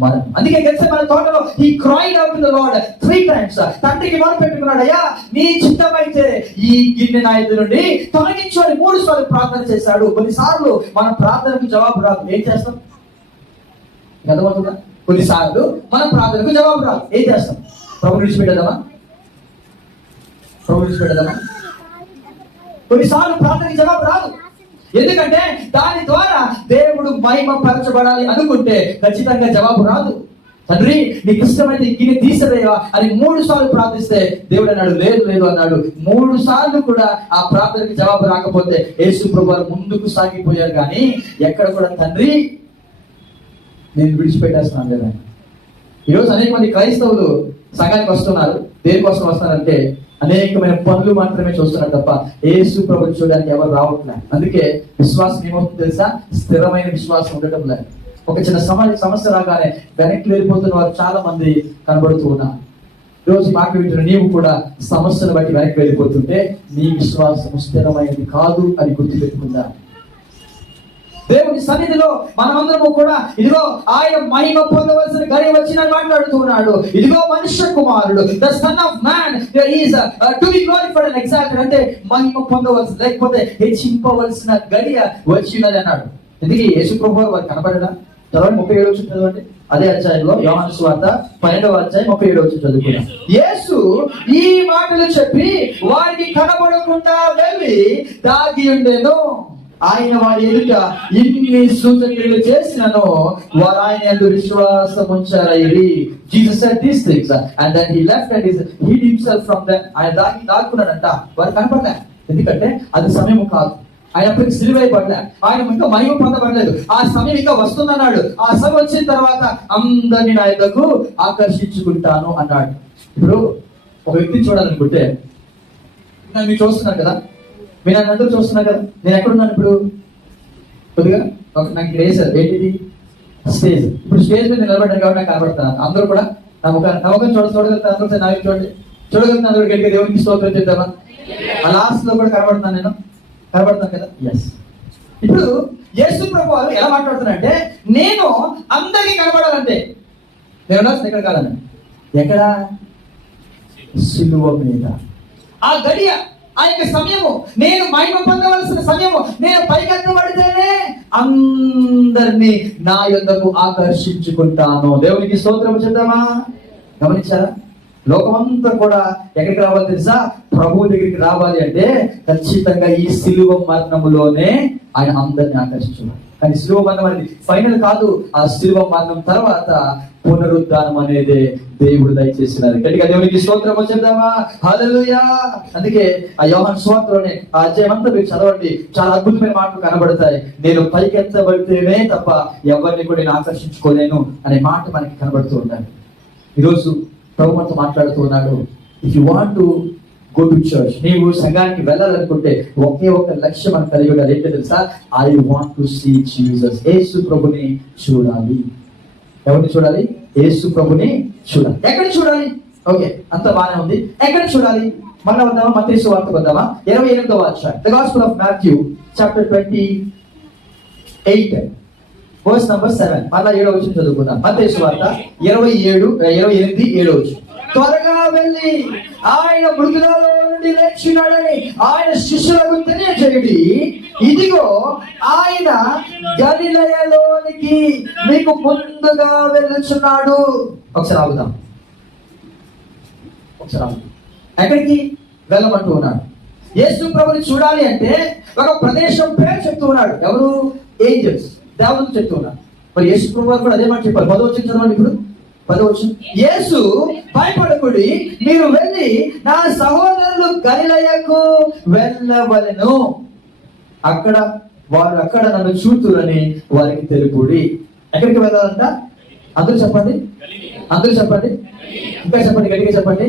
మరణం. అందుకే గెత్సేమనే తోటలో he cried out to the Lord 3 times. తండ్రికి మొర పెట్టుకున్నాడు, అయ్యా, నీ చిత్తమైతే ఈ గిన్నె నా ఎదుట నుండి తొలగించు అని 3 సార్లు ప్రార్థన చేశాడు. కొన్నిసార్లు మన ప్రార్థనకు జవాబు రాదు, ఏం చేస్తాం? అర్థమవుతుందా? కొన్నిసార్లు మన ప్రార్థనకు జవాబు రాదు, ఏం చేస్తాం? ప్రభుని విడిచిపెట్టేద్దామా? విడిచిపెట్టదామా? కొన్నిసార్లు ప్రార్థనకి జవాబు రాదు. ఎందుకంటే దాని ద్వారా దేవుడు మహిమ పరచబడాలి అనుకుంటే ఖచ్చితంగా జవాబు రాదు. తండ్రి నీకు ఇష్టమైతే గిన్నె తీసివేయవా అని 3 సార్లు ప్రార్థిస్తే దేవుడు అన్నాడు లేదు లేదు అన్నాడు. 3 సార్లు కూడా ఆ ప్రార్థనకి జవాబు రాకపోతే యేసు ప్రభువు ముందుకు సాగిపోయారు. కానీ ఎక్కడ కూడా తండ్రి నేను విడిచిపెట్టేస్తున్నాను కదా. ఈరోజు అనేక మంది క్రైస్తవులు సంఘానికి వస్తున్నారు. దేనికోసం వస్తున్నారంటే అనేకమైన పనులు మాత్రమే చూస్తున్నారు తప్ప యేసు ప్రభువుని చూడడానికి ఎవరు రావట్లేదు. అందుకే విశ్వాసం ఏమవుతుందో తెలుసా? స్థిరమైన విశ్వాసం ఉండటం లేదు. ఒక చిన్న సమస్య రాగానే వెనక్కి వెళ్ళిపోతున్న వారు చాలా మంది కనబడుతూ ఉన్నారు. రోజు మాట వింటున్న నీవు కూడా సమస్యను బట్టి వెనక్కి వెళ్ళిపోతుంటే నీ విశ్వాసం స్థిరమైనది కాదు అని గుర్తుపెట్టుకుందా. దేవుని సన్నిధిలో మనమందరము కూడా ఇదిగో ఆయన మహిమ పొందవలసిన గడియ వచ్చిన మాట్లాడుతూ ఉన్నాడు. ఇదిగో మనుష్య కుమారుడు the son of man is to be glorified and exalted అంటే మహిమ పొందవలసిన లేకపోతే హెచ్చింపవలసిన గడియ వచ్చినది అన్నాడు. ఎందుకు యేసు ప్రభువు వారు కనబడదా? చదవండి 37 వచ్చి చదవండి. అదే అధ్యాయంలో యోహాను సువార్త 12వ అధ్యాయం 37 వచ్చి చదువుకున్నాం. యేసు ఈ మాటలు చెప్పి వారికి కనబడకుండా వెళ్ళి దాగి ఉండెను. ఆయన వారి ఎదుట ఇన్ని సూచనలు చేసినను వారు ఆయన యందు విశ్వాసం ఉంచారు. Jesus said these things and then he left and hid himself from them. ఆయన దాక్కున్నాడంట. వారు కనపడలే. ఎందుకంటే అది సమయం కాదు. ఆయన అప్పటికి సిలువైపడలే. ఆయన ఇంకా మహిమ పొందబడలేదు. ఆ సమయం ఇంకా వస్తుందన్నాడు. ఆ సమయం వచ్చిన తర్వాత అందరినీ నా యొద్దకు ఆకర్షించుకుంటాను అన్నాడు. ఇప్పుడు ఒక వ్యక్తిని చూడాలనుకుంటే మీరు చూస్తున్నారు కదా, మీరు నన్ను అందరూ చూస్తున్నారు కదా, నేను ఎక్కడున్నాను ఇప్పుడు? కొద్దిగా నాకు ఇక్కడ వేసారు ఏంటిది స్టేజ్. ఇప్పుడు స్టేజ్ మీద నిలబడ్డాను కాబట్టి నాకు కనబడతాను. అందరూ కూడా నా ముఖం చూడగలుగుతాను. అందరూ నాకు చూడగలుగుతాను. అందరూ గట్టిగా దేవునికి స్తోత్రం చేద్దామా? ఆ లాస్ట్ లో కూడా కనబడుతున్నాను. నేను కనబడతాను కదా. ఎస్. ఇప్పుడు యేసు ప్రభువు వారు ఎలా మాట్లాడుతున్నారంటే నేను అందరికీ కనబడాలంటే నేను ఎక్కడ కాదన్న ఎక్కడ? సిలువ మీద. ఆ గడియ ఆ యొక్క సమయము నేను మహిమ పొందవలసిన సమయము నేను పైకెత్తబడితేనే అందరినీ నా యొద్దకు ఆకర్షించుకుంటాను. దేవునికి స్తోత్రం చేద్దామా? గమనించారా? లోకమంతా కూడా ఎక్కడికి రావాలి తెలుసా? ప్రభువు దగ్గరికి రావాలి అంటే ఖచ్చితంగా ఈ సిలువ మరణములోనే ఆయన అందరిని ఆకర్షించున్నారు. కానీ సిలువ మరణం అనేది ఫైనల్ కాదు. ఆ సిలువ మరణం తర్వాత పునరుద్ధానం అనేది దేవుడు దయచేసినారు. గట్టిగా దేవునికి స్తోత్రం చెప్దామా? హల్లెలూయా. అందుకే ఆ యోహాను సువార్తలోనే ఆ అధ్యాయం అంతా మీరు చదవండి, చాలా అద్భుతమైన మాటలు కనబడతాయి. నేను పైకెత్తబడితేనే తప్ప ఎవరిని కూడా నేను ఆకర్షించుకోలేను అనే మాట మనకి కనబడుతూ ఉంటాయి. ఈరోజు ప్రభు మనతో మాట్లాడుతూ ఉన్నాడు. If you want to go to church, నీవు సంఘానికి వెళ్ళాలనుకుంటే ఒకే ఒక లక్ష్యం మనం కలిగి ఉండాలి. ఏంటో తెలుసా? I want to see Jesus. యేసు ప్రభుని చూడాలి. ఎవరిని చూడాలి? యేసు ప్రభుని చూడాలి. ఎక్కడ చూడాలి? ఓకే, అంత బాగానే ఉంది. ఎక్కడ చూడాలి? మళ్ళా వద్దామా? మత్తయి సువార్తకు వద్దామా? 28వ అధ్యాయం, the gospel of Matthew chapter 28 verse number 7. మళ్ళా 7వ వచనం చదువుకుందాం. మత్తయి సువార్త 28 7వ వచనం. త్వరగా వెళ్ళి ఆయన మృతులలో నుండి లేచినాడని ఆయన శిష్యులకు తెలియజేయుడి. ఇదిగో ఆయన గలిలయలోనికి మీకు ముందుగా వెళ్ళుచున్నాడు. ఒకసారి ఆగుదాం. ఎక్కడికి వెళ్ళమంటూ ఉన్నాడు? యేసు ప్రభుని చూడాలి అంటే ఒక ప్రదేశం పేరు చెప్తూ ఉన్నాడు. ఎవరు? ఏంజల్స్, దేవుడు చెప్తూ ఉన్నాడు. మరి యేసు ప్రభు కూడా అదే మాట చెప్పారు. 10వ వచనం చదవండి. ఇప్పుడు 10వ వచనం. యేసు భయపడకుడి, మీరు వెళ్ళి నా సహోదరులు గలిలయకు వెళ్ళవలెను, అక్కడ నన్ను చూతురని వారికి తెలుపుడి. ఎక్కడికి వెళ్ళాలంట? అందరూ చెప్పండి. ఇంకా చెప్పండి, గట్టిగా చెప్పండి.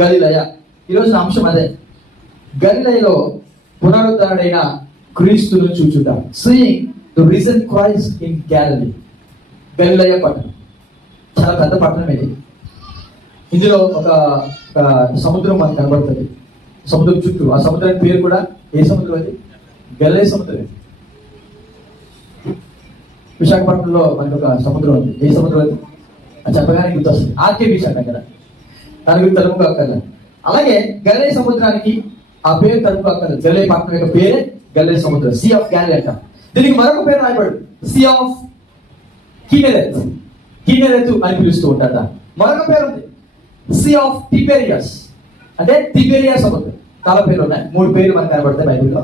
గలిలయ. ఈరోజు నా అంశం అదే. గలిలయలో పునరుద్ధరణైన క్రీస్తును చూచుట. Seeing the risen Christ in Galilee. గలిలయ పట్టణం చాలా పెద్ద పట్టణం ఇది. ఇందులో ఒక సముద్రం మనకు కనబడుతుంది. సముద్రం చుట్టూ, ఆ సముద్రానికి పేరు కూడా ఏ సముద్రం అది? గలిలయ సముద్రం. విశాఖపట్నంలో మనకి ఒక సముద్రం ఉంది. ఏ సముద్రం అది? అది చెప్పగానే గుర్తొస్తుంది. ఆర్కే బీచ్ అంటాం కదా, దాని గురించి తలుపు అక్కర్లేదు. అలాగే గలిలయ సముద్రానికి ఆ పేరు తలుపు అక్కర్లేదు. గలిలయ పట్టణం యొక్క పేరే గలిలయ సముద్రం, సీ ఆఫ్ గ్యాలిలీ అంటాం. దీనికి మరొక పేరు రాయబడు, సీ ఆఫ్ కిన్నెరెతు అని పిలుస్తూ ఉంటారు. మరొక పేరు ఉంది, సీ ఆఫ్ టిబెరియస్. అంటే తిబెరియా సముద్రం. చాలా పేర్లు ఉన్నాయి, 3 పేర్లు మనకు కనబడతాయి బైబిల్లో.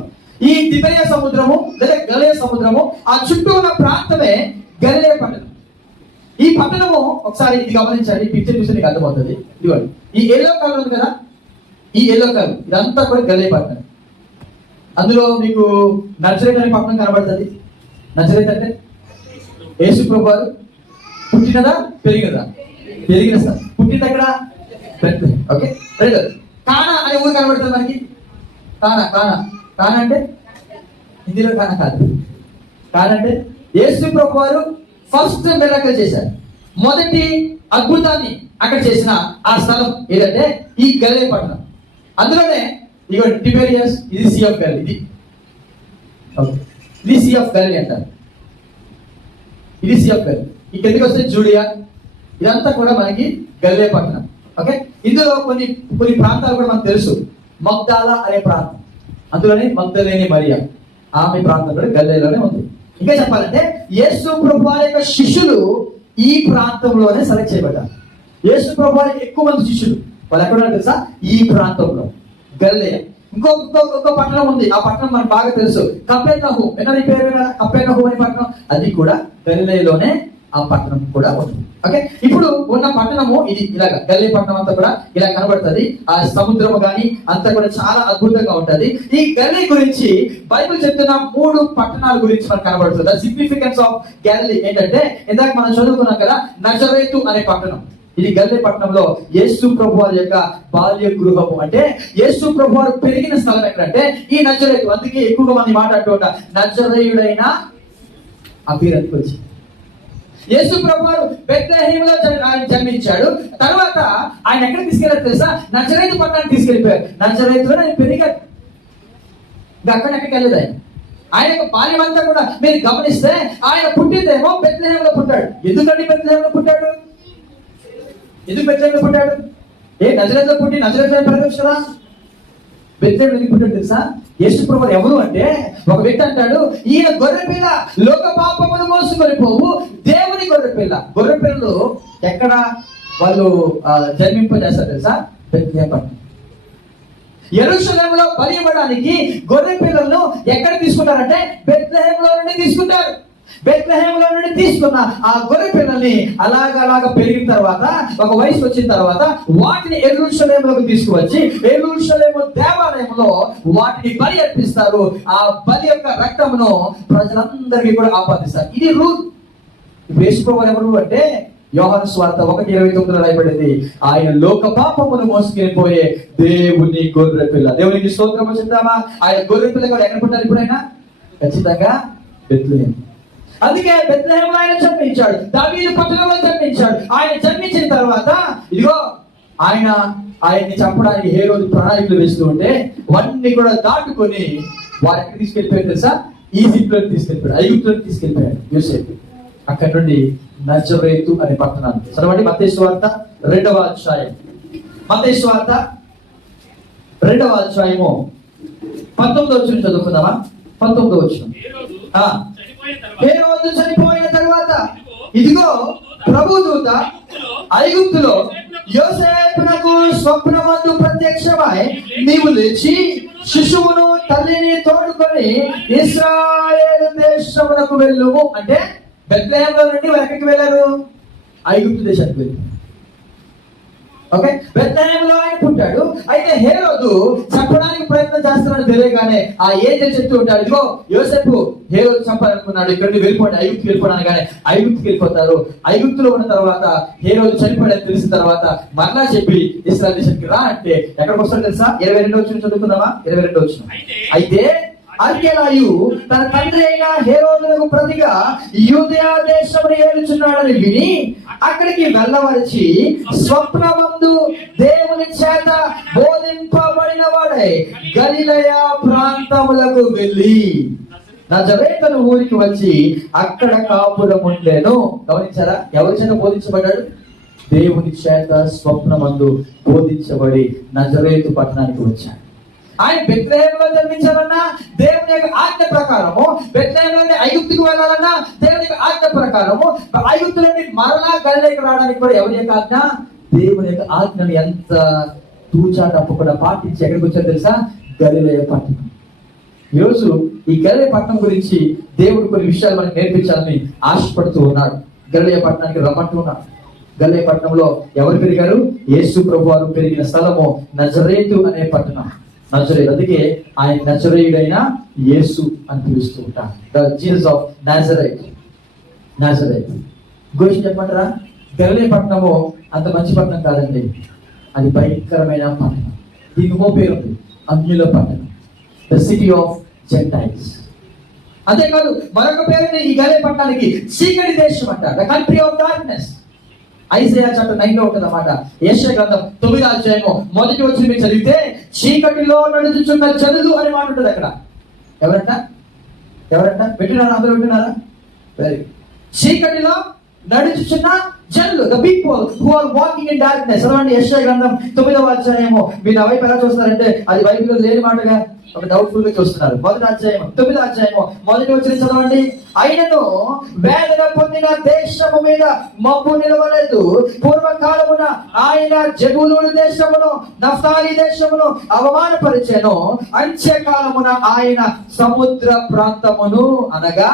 ఈ తిబెరియా సముద్రము లేదా గలిలయ సముద్రము, ఆ చుట్టూ ఉన్న ప్రాంతమే గలిలయ పట్టణం. ఈ పట్టణము ఒకసారి ఇది గమనించండి, పిక్చర్ చూస్తే నీకు అర్థమవుతుంది. ఇదిగోండి, ఈ ఎల్లో కలర్ ఉంది కదా, ఈ ఎల్లో కలర్ ఇదంతా కూడా గలిలయ పట్టణం. అందులో మీకు నజరేత్ అనే పట్టణం కనబడుతుంది. నజరేత్ అంటే యేసు ప్రభువారు పుట్టినదా పెరిగినదా? పెరిగిన సార్. పుట్టింది అక్కడ ఓకే. రెండోది కానా అనే ఊరు కనబడుతుంది మనకి. కానా కానా కానా అంటే హిందీలో కానా కాదు. కానా అంటే యేసు ప్రభువారు ఫస్ట్ మిరకల్ చేశారు, మొదటి అద్భుతాన్ని అక్కడ చేసిన ఆ స్థలం ఏదంటే ఈ గలిలయ పట్టణం. అందులోనే ఇగో టిబెరియస్, ఇది సీ ఆఫ్ గలిలీ, ఇది సీ ఆఫ్ గలిలీ అంటారు. ఇది సీ ఆఫ్ గలిలీ. ఈ కిందకి వస్తే జూడియా, ఇదంతా కూడా మనకి గలిలయ పట్టణం. ఓకే. ఇందులో కొన్ని ప్రాంతాలు కూడా మనకు తెలుసు. మగ్దాలా అనే ప్రాంతం, అందులోనే మగ్దలేని మరియా, ఆమె ప్రాంతం కూడా గలిలయలోనే ఉంది. ఇంకా చెప్పాలంటే యేసు ప్రభువారి యొక్క శిష్యులు ఈ ప్రాంతంలోనే సెలెక్ట్ చేయబడ్డారు. యేసు ప్రభువారికి ఎక్కువ మంది శిష్యులు వాళ్ళు ఎక్కడ తెలుసా? ఈ ప్రాంతంలో గలిలయ. ఇంకో పట్టణం ఉంది, ఆ పట్టణం మనకు బాగా తెలుసు, కపెర్నహూం. ఈ పేరు కపెర్నహూం అనే పట్టణం, అది కూడా గలిలయలోనే ఆ పట్టణం కూడా ఉంది. ఓకే. ఇప్పుడు ఉన్న పట్టణము ఇది ఇలాగా గలిలయ పట్టణం అంతా కూడా ఇలా కనబడుతుంది. ఆ సముద్రము గాని అంతా కూడా చాలా అద్భుతంగా ఉంటది. ఈ గలిలయ గురించి బైబిల్ చెప్తున్న 3 పట్టణాల గురించి మనకు కనబడుతుంది. ద సిగ్నిఫికెన్స్ ఆఫ్ గలిలయ ఏంటంటే, ఇందాక మనం చదువుకున్నాం కదా, నజరేతు అనే పట్టణం. ఇది గలిలయ పట్టణంలో యేసు ప్రభువారి యొక్క బాల్య గృహము. అంటే యేసు ప్రభువారు పెరిగిన స్థలం ఎక్కడంటే ఈ నజరేతు. అందుకే ఎక్కువగా మంది మాట్లాడుతూ ఉంటారు నజరేయుడైన ఆ పేరు అందుకు వచ్చింది. యేసు ప్రభువారు బెత్లెహేములో జన్మించాడు. తర్వాత ఆయన ఎక్కడ తీసుకెళ్లారు తెలుసా? నజరేతు పట్టణానికి తీసుకెళ్లిపోయారు. నజరేతులో ఆయన పెరిగారు. అక్కడ ఎక్కడికి వెళ్ళలేదు ఆయన. ఆయన యొక్క బాల్యం అంతా కూడా మీరు గమనిస్తే ఆయన పుట్టిందేమో బెత్లెహేములో పుట్టాడు. ఎందుకంటే బెత్లెహేములో పుట్టాడు? ఎందుకు బెత్లెహేములో పుట్టాడు? నజరేతులో పుట్టి నజరేతులో పెరగచ్చు కదా. బెత్లెహేములో ఎందుకు పుట్టాడు తెలుసా? యేసు ప్రభువు ఎవరు అంటే, ఒక వ్యక్తి అంటాడు, ఈయన గొర్రెపిల్ల, లోక పాపమును మోసుకొని పోవు దేవుని గొర్రెపిల్ల. గొర్రెపిల్లలు ఎక్కడ వాళ్ళు జన్మింపజేస్తారు తెలుసా? బెత్లెహేము పట్టణం. యెరూషలేములో బలి ఇవ్వడానికి గొర్రె పిల్లలను ఎక్కడ తీసుకుంటారంటే బెత్లెహేములో నుండి తీసుకుంటారు. బెత్లెహేములో నుండి తీసుకున్న ఆ గొర్రె పిల్లల్ని అలాగ పెరిగిన తర్వాత, ఒక వయసు వచ్చిన తర్వాత వాటిని యెరూషలేములోకి తీసుకువచ్చి యెరూషలేము దేవాలయంలో వాటిని బలి అర్పిస్తారు. ఆ బలి యొక్క రక్తమును ప్రజలందరికీ కూడా ఆపాదిస్తారు. ఇది రూల్. యేసు ప్రభువు ఎవరు అంటే, యోహాను సువార్త 1:29 రాయబడింది, ఆయన లోక పాపమును మోసుకొని పోయే దేవుని గొర్రె పిల్ల. దేవునికి స్తోత్రము చెప్తామా? ఆయన గొర్రె పిల్ల కూడా ఎక్కడ పుట్టారు ఇప్పుడైనా? ఖచ్చితంగా బెత్లెహేము. అందుకే బెత్లెహేములో ఆయన జన్మించాడు, దావీదు పట్టణంలో జన్మించాడు. ఆయన జన్మించిన తర్వాత ఇదిగో ఆయన్ని చంపడానికి హేరోదు ప్రణాళికలు వేస్తూ ఉంటే వాటిని కూడా దాటుకొని వారికి తీసుకెళ్లిపోయాడు తెలుసా? ఈజిప్ట్లోకి తీసుకెళ్లిపోయాడు, ఐగుప్తులోకి తీసుకెళ్లిపోయాడు యోసేపు. అక్కడి నుండి నజరేతు అనే పట్టణాన్ని. చదవండి మత్తయి సువార్త 2వ అధ్యాయం. మత్తయి సువార్త 2వ అధ్యాయము 19వ వచనం చదువుకుందామా? 19వ వచనం. హేరోదు చనిపోయిన తర్వాత ఇదిగో ప్రభుదూత ఐగుప్తులో యోసేపునకు స్వప్నమందు ప్రత్యక్షమై, నీవు లేచి శిశువును తల్లిని తోడుకొని ఇశ్రాయేలు దేశమునకు వెళ్ళుము. అంటే బెత్లెహేములో నుండి ఎక్కడికి వెళ్ళారు? ఐగుప్తు దేశానికి వెళ్ళారు. ఓకే. బెత్లెహేములో ఆయన పుట్టాడు. అయితే హేరోదు చంపడానికి ప్రయత్నం చేస్తున్నాడు తెలియగానే ఆ ఏంజెల్ చెప్తూ ఉంటాడు, ఇదిగో యోసేపు హేరోదు చంపాలనుకున్నాడు, ఇక్కడ నుండి వెళ్ళిపోండి, ఐగుప్తుకి వెళ్ళిపోవడానికి. కానీ ఐగుప్తుకి వెళ్ళిపోతారు. ఐగుప్తులో ఉన్న తర్వాత హేరోదు చనిపోయాడని తెలిసిన తర్వాత మరలా చెప్పి ఇశ్రాయేలు దేశానికి రా అంటే ఎక్కడికి వస్తాడు తెలుసా? 22వ వచనం చదువుకుందామా? 22వ వచనం. అయితే అర్కెలాయు తన తండ్రి అయిన హేరోదునకు ప్రతిగా యూదయా దేశమును ఏలుచున్నాడని విని అక్కడికి వెళ్ళవలచి స్వప్నమందు దేవుని చేత బోధింపబడిన వాడై గలిలయ ప్రాంతములకు వెళ్ళి నజరేతు ఊరికి వచ్చి అక్కడ కాపురం ఉండెను. గమనించారా? ఎవరి చేత బోధించబడ్డాడు? దేవుని చేత స్వప్నమందు బోధించబడి నజరేతు పట్టణానికి వచ్చాడు. ఆయన బెత్లెహేములో జన్మించాలన్నా దేవుని యొక్క ఆజ్ఞ ప్రకారము, బెత్లెహేములోనే ఐగుప్తుకు వెళ్ళాలన్నా దేవుని యొక్క ఆజ్ఞ ప్రకారము, ఐగుప్తులోని మరలా గలిలయకు రావడానికి కూడా ఎవరి యొక్క ఆజ్ఞ? దేవుని యొక్క ఆజ్ఞను ఎంత తూచా తప్పకుండా పాటించి ఎక్కడికి వచ్చారు తెలుసా? గలిలయ పట్టణం. ఈరోజు ఈ గలిలయ పట్టణం గురించి దేవుడు కొన్ని విషయాలు మనకి నేర్పించాలని ఆశపడుతూ ఉన్నాడు. గలిలయ పట్టణానికి రమ్మంటూ ఉన్నాడు. గలిలయ పట్టణంలో ఎవరు పెరిగారు? యేసు ప్రభువారు పెరిగిన స్థలము నజరేతు అనే పట్టణం. నజరేతు, అందుకే ఆయన నజరేయుడైన యేసు అని పిలుస్తూ ఉంటారు. The Jesus of Nazareth. Nazareth గురించి చెప్పమంటారా? గలిలయ పట్టణము అంత మంచి పట్టణం కాదండి, అది భయంకరమైన పట్టణం. దీనికి ఇంకో పేరు ఉంది, అన్యుల పట్టణం, ద సిటీ ఆఫ్ జెంటైల్స్. అంతేకాదు మరొక పేరుని ఈ గలిలయ పట్టణానికి చీకటి దేశం అంటారు, the country of darkness. Isaiah chapter 9 లో ఉంటుంది అన్నమాట. యెషయా గ్రంథం 9వ అధ్యాయము 1వ వచనం మీరు చదివితే చీకటిలో నడుచుచున్న జనులు అనే మాట ఉంటుంది అక్కడ. ఎవరంట? పెట్టినారా? అందరూ పెట్టినారా? Very good. చీకటిలో నడుచుచున్న జనులు, the people who are walking in darkness. అలాంటి యెషయా గ్రంథం 9వ అధ్యాయము మీరు ఆ వైపు ఎలా చూస్తారంటే అది బైబిల్లో లేని మాటగా ఒక డౌట్ఫుల్ గా చూస్తున్నారు. 9వ అధ్యాయము 1వ వచనం చదవండి. అయినను వేదన పొందిన దేశము మీద మబ్బు నిలవలేదు. పూర్వకాలమున ఆయన జెబూలూను దేశమును నఫ్తాలి దేశమును అవమానపరిచెను. అంత్యకాలమున ఆయన సముద్ర ప్రాంతమును అనగా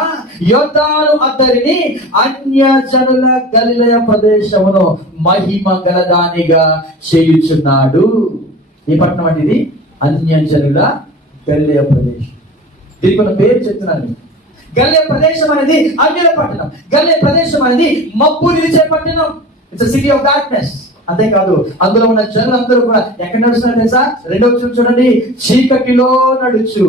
యొర్దాను అద్దరిని అన్య జనుల గలిలయ ప్రదేశమును మహిమ గలదానిగా చేయుచున్నాడు. ఈ పట్టణం అంటే ఇది అన్య జనుల గలిలయ ప్రదేశం. దీనికి ఒక పేరు చెప్తున్నాను. గలిలయ ప్రదేశం అనేది అన్యుల పట్టణం. గలిలయ ప్రదేశం అనేది మబ్బు నిలిచే పట్టణం. It's city of darkness. అంతేకాదు అందులో ఉన్న జనులందరూ కూడా ఎక్కడ నడుస్తున్నారు తెలుసా? 2వ వచనం చూడండి. చీకటిలో నడుచు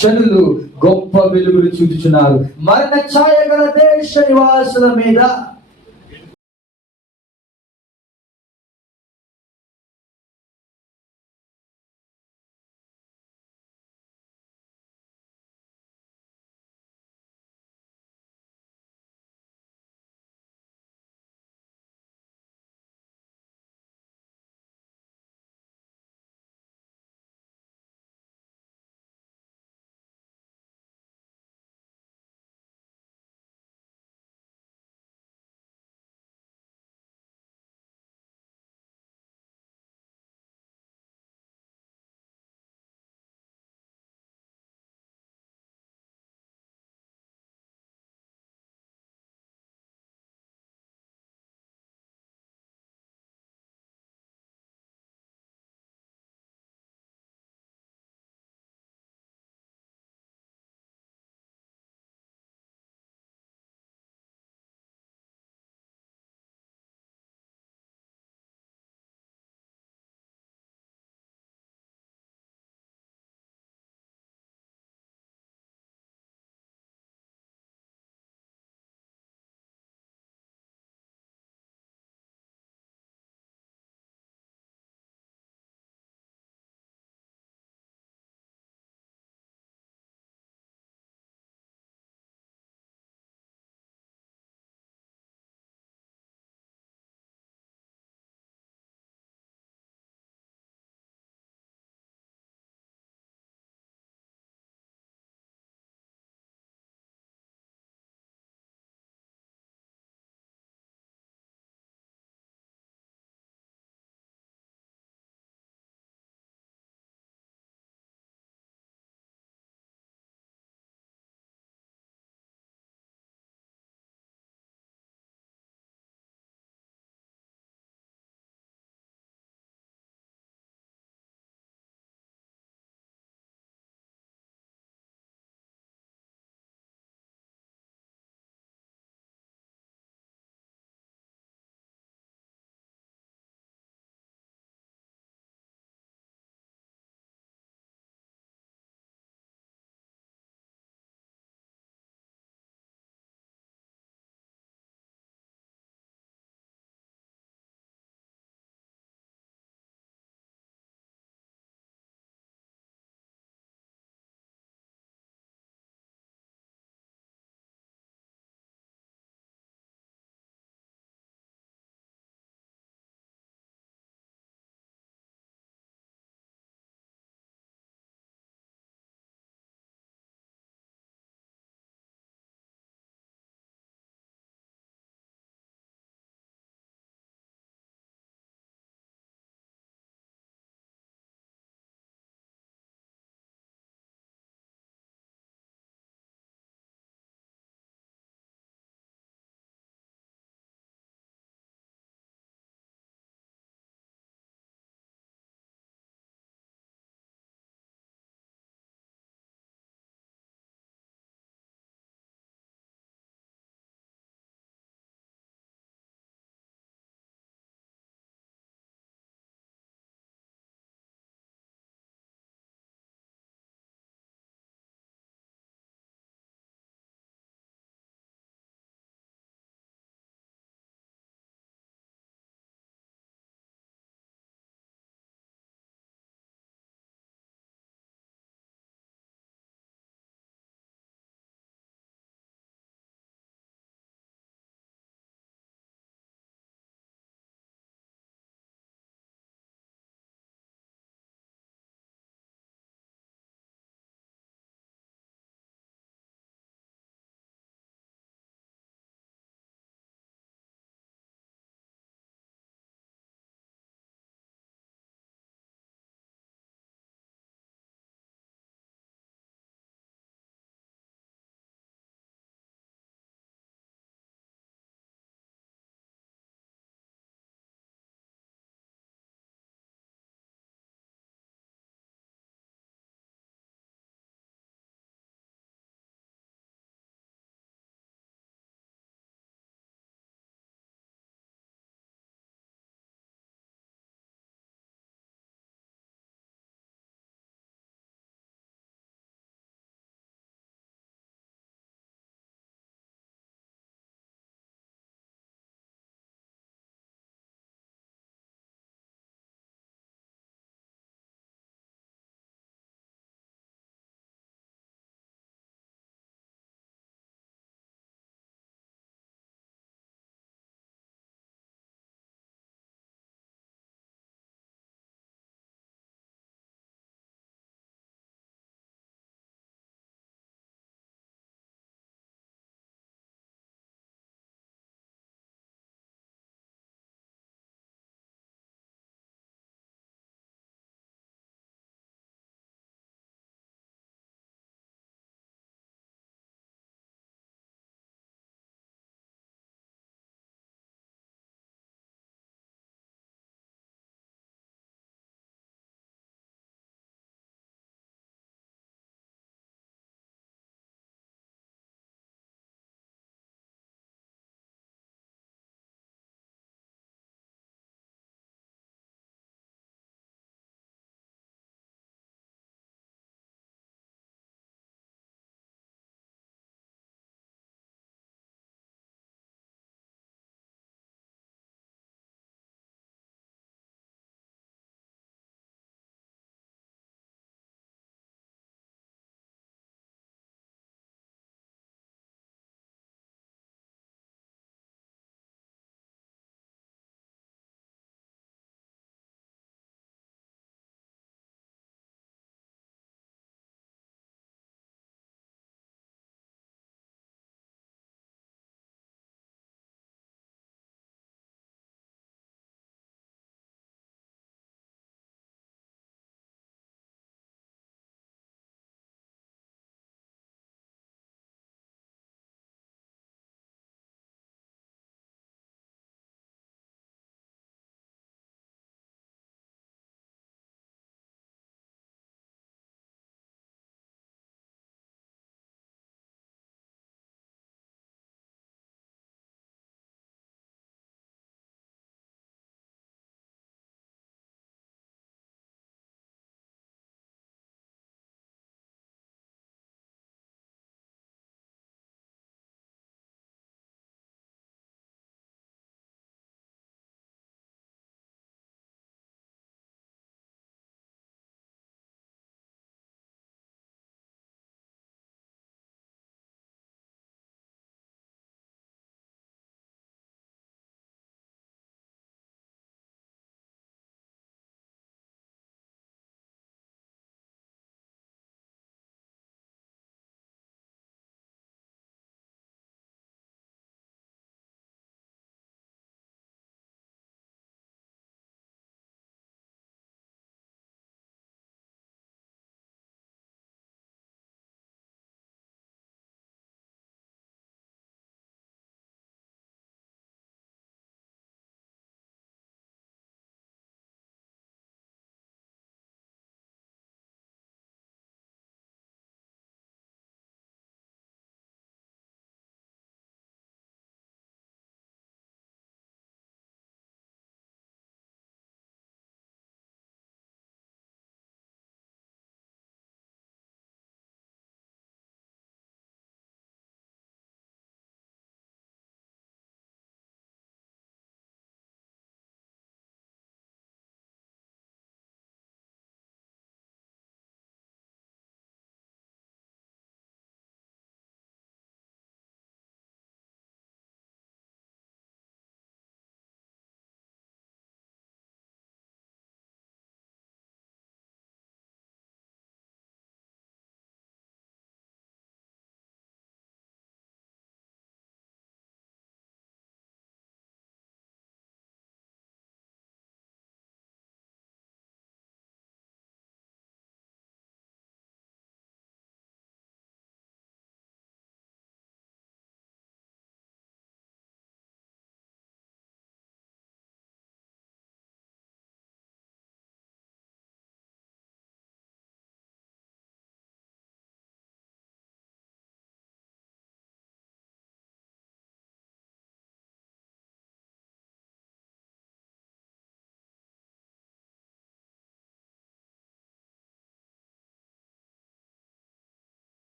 జనులు గొప్ప వెలుగులు చూచుచున్నారు. మరణ ఛాయ గల దేశ నివాసుల మీద